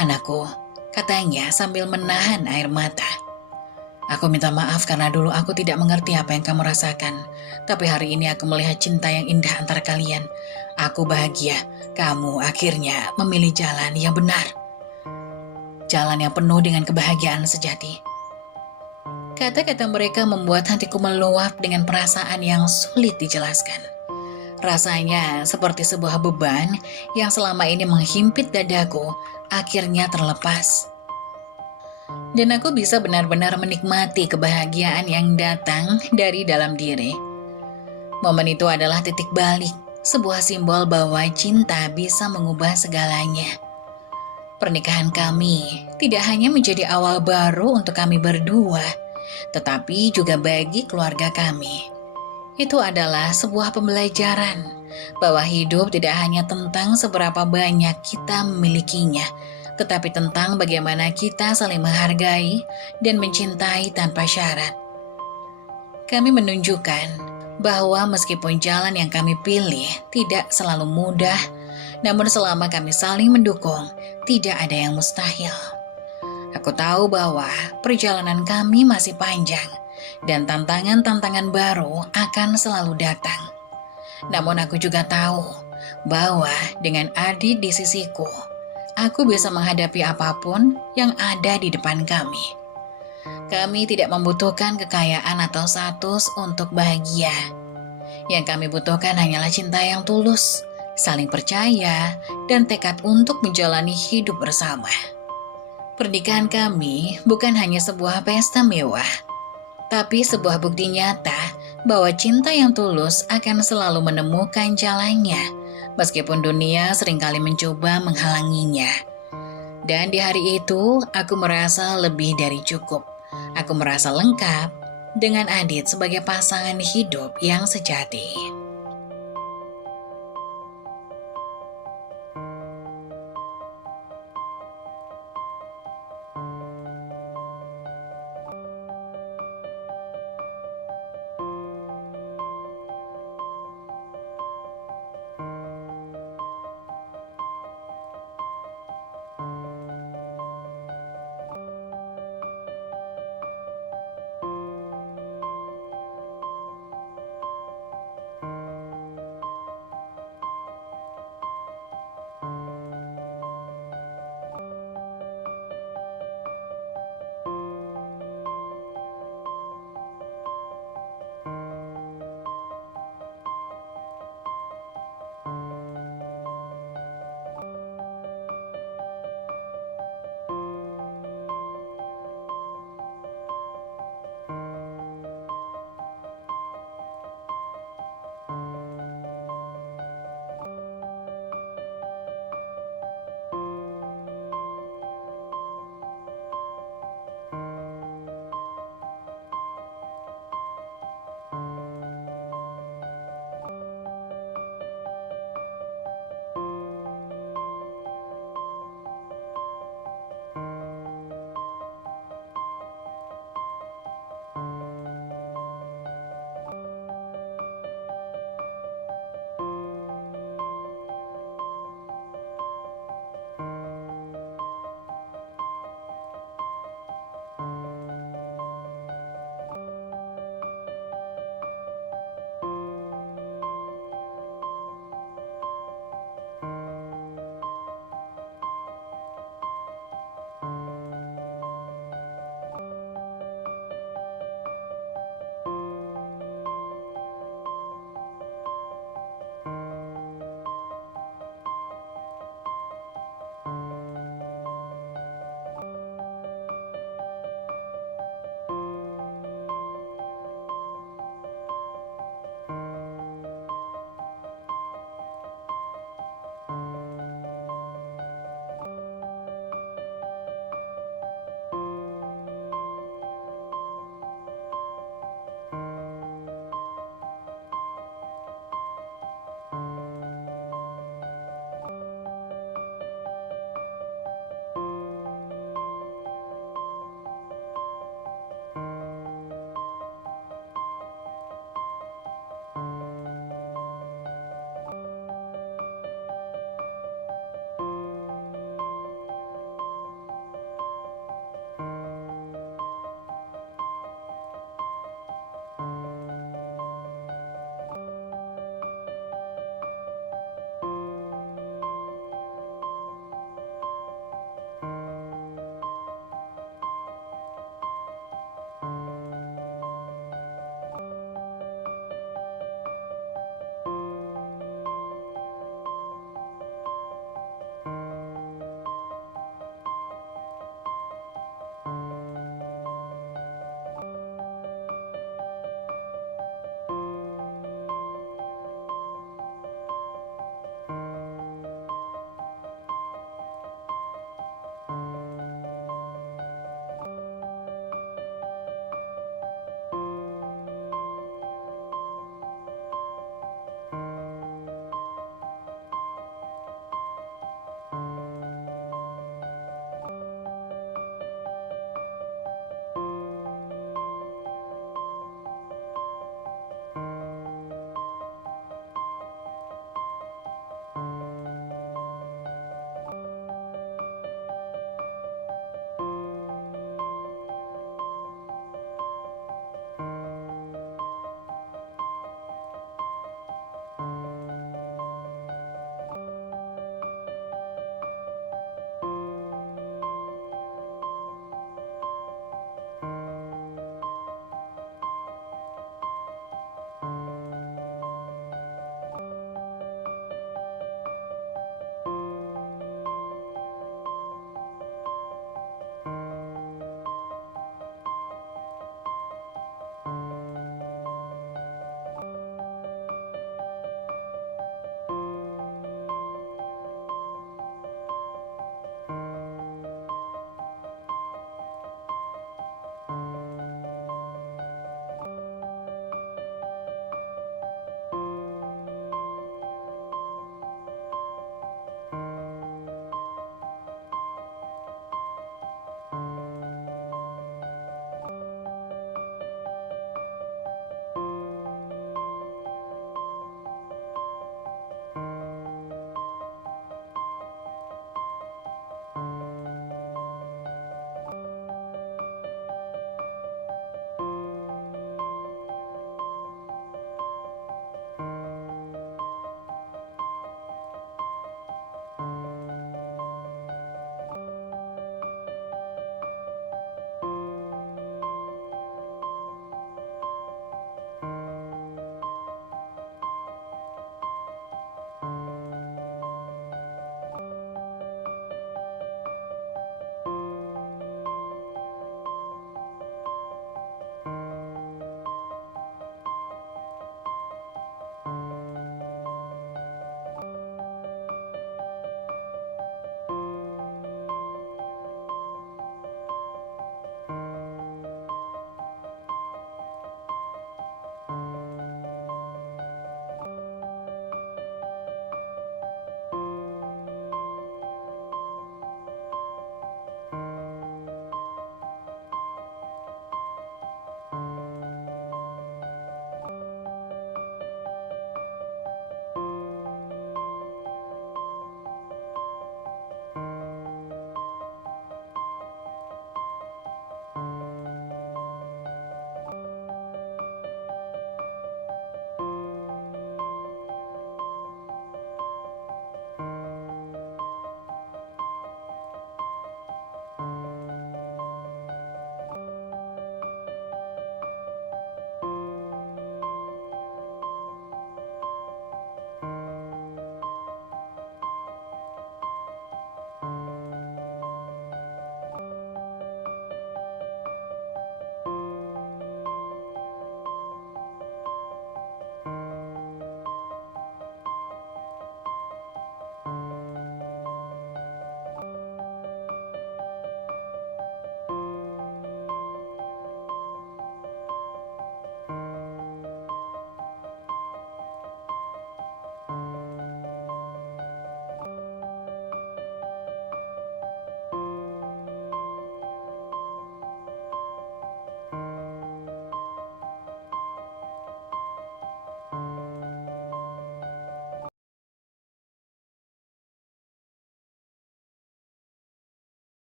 Anakku, katanya sambil menahan air mata. Aku minta maaf karena dulu aku tidak mengerti apa yang kamu rasakan. Tapi hari ini aku melihat cinta yang indah antara kalian. Aku bahagia, kamu akhirnya memilih jalan yang benar. Jalan yang penuh dengan kebahagiaan sejati. Kata-kata mereka membuat hatiku meluap dengan perasaan yang sulit dijelaskan. Rasanya seperti sebuah beban yang selama ini menghimpit dadaku akhirnya terlepas. Dan aku bisa benar-benar menikmati kebahagiaan yang datang dari dalam diri. Momen itu adalah titik balik, sebuah simbol bahwa cinta bisa mengubah segalanya. Pernikahan kami tidak hanya menjadi awal baru untuk kami berdua, tetapi juga bagi keluarga kami. Itu adalah sebuah pembelajaran bahwa hidup tidak hanya tentang seberapa banyak kita memilikinya, tetapi tentang bagaimana kita saling menghargai dan mencintai tanpa syarat. Kami menunjukkan bahwa meskipun jalan yang kami pilih tidak selalu mudah, namun selama kami saling mendukung, tidak ada yang mustahil. Aku tahu bahwa perjalanan kami masih panjang dan tantangan-tantangan baru akan selalu datang. Namun aku juga tahu bahwa dengan Adit di sisiku, aku bisa menghadapi apapun yang ada di depan kami. Kami tidak membutuhkan kekayaan atau status untuk bahagia. Yang kami butuhkan hanyalah cinta yang tulus, saling percaya, dan tekad untuk menjalani hidup bersama. Pernikahan kami bukan hanya sebuah pesta mewah, tapi sebuah bukti nyata bahwa cinta yang tulus akan selalu menemukan jalannya, meskipun dunia seringkali mencoba menghalanginya. Dan di hari itu, aku merasa lebih dari cukup. Aku merasa lengkap dengan Adit sebagai pasangan hidup yang sejati.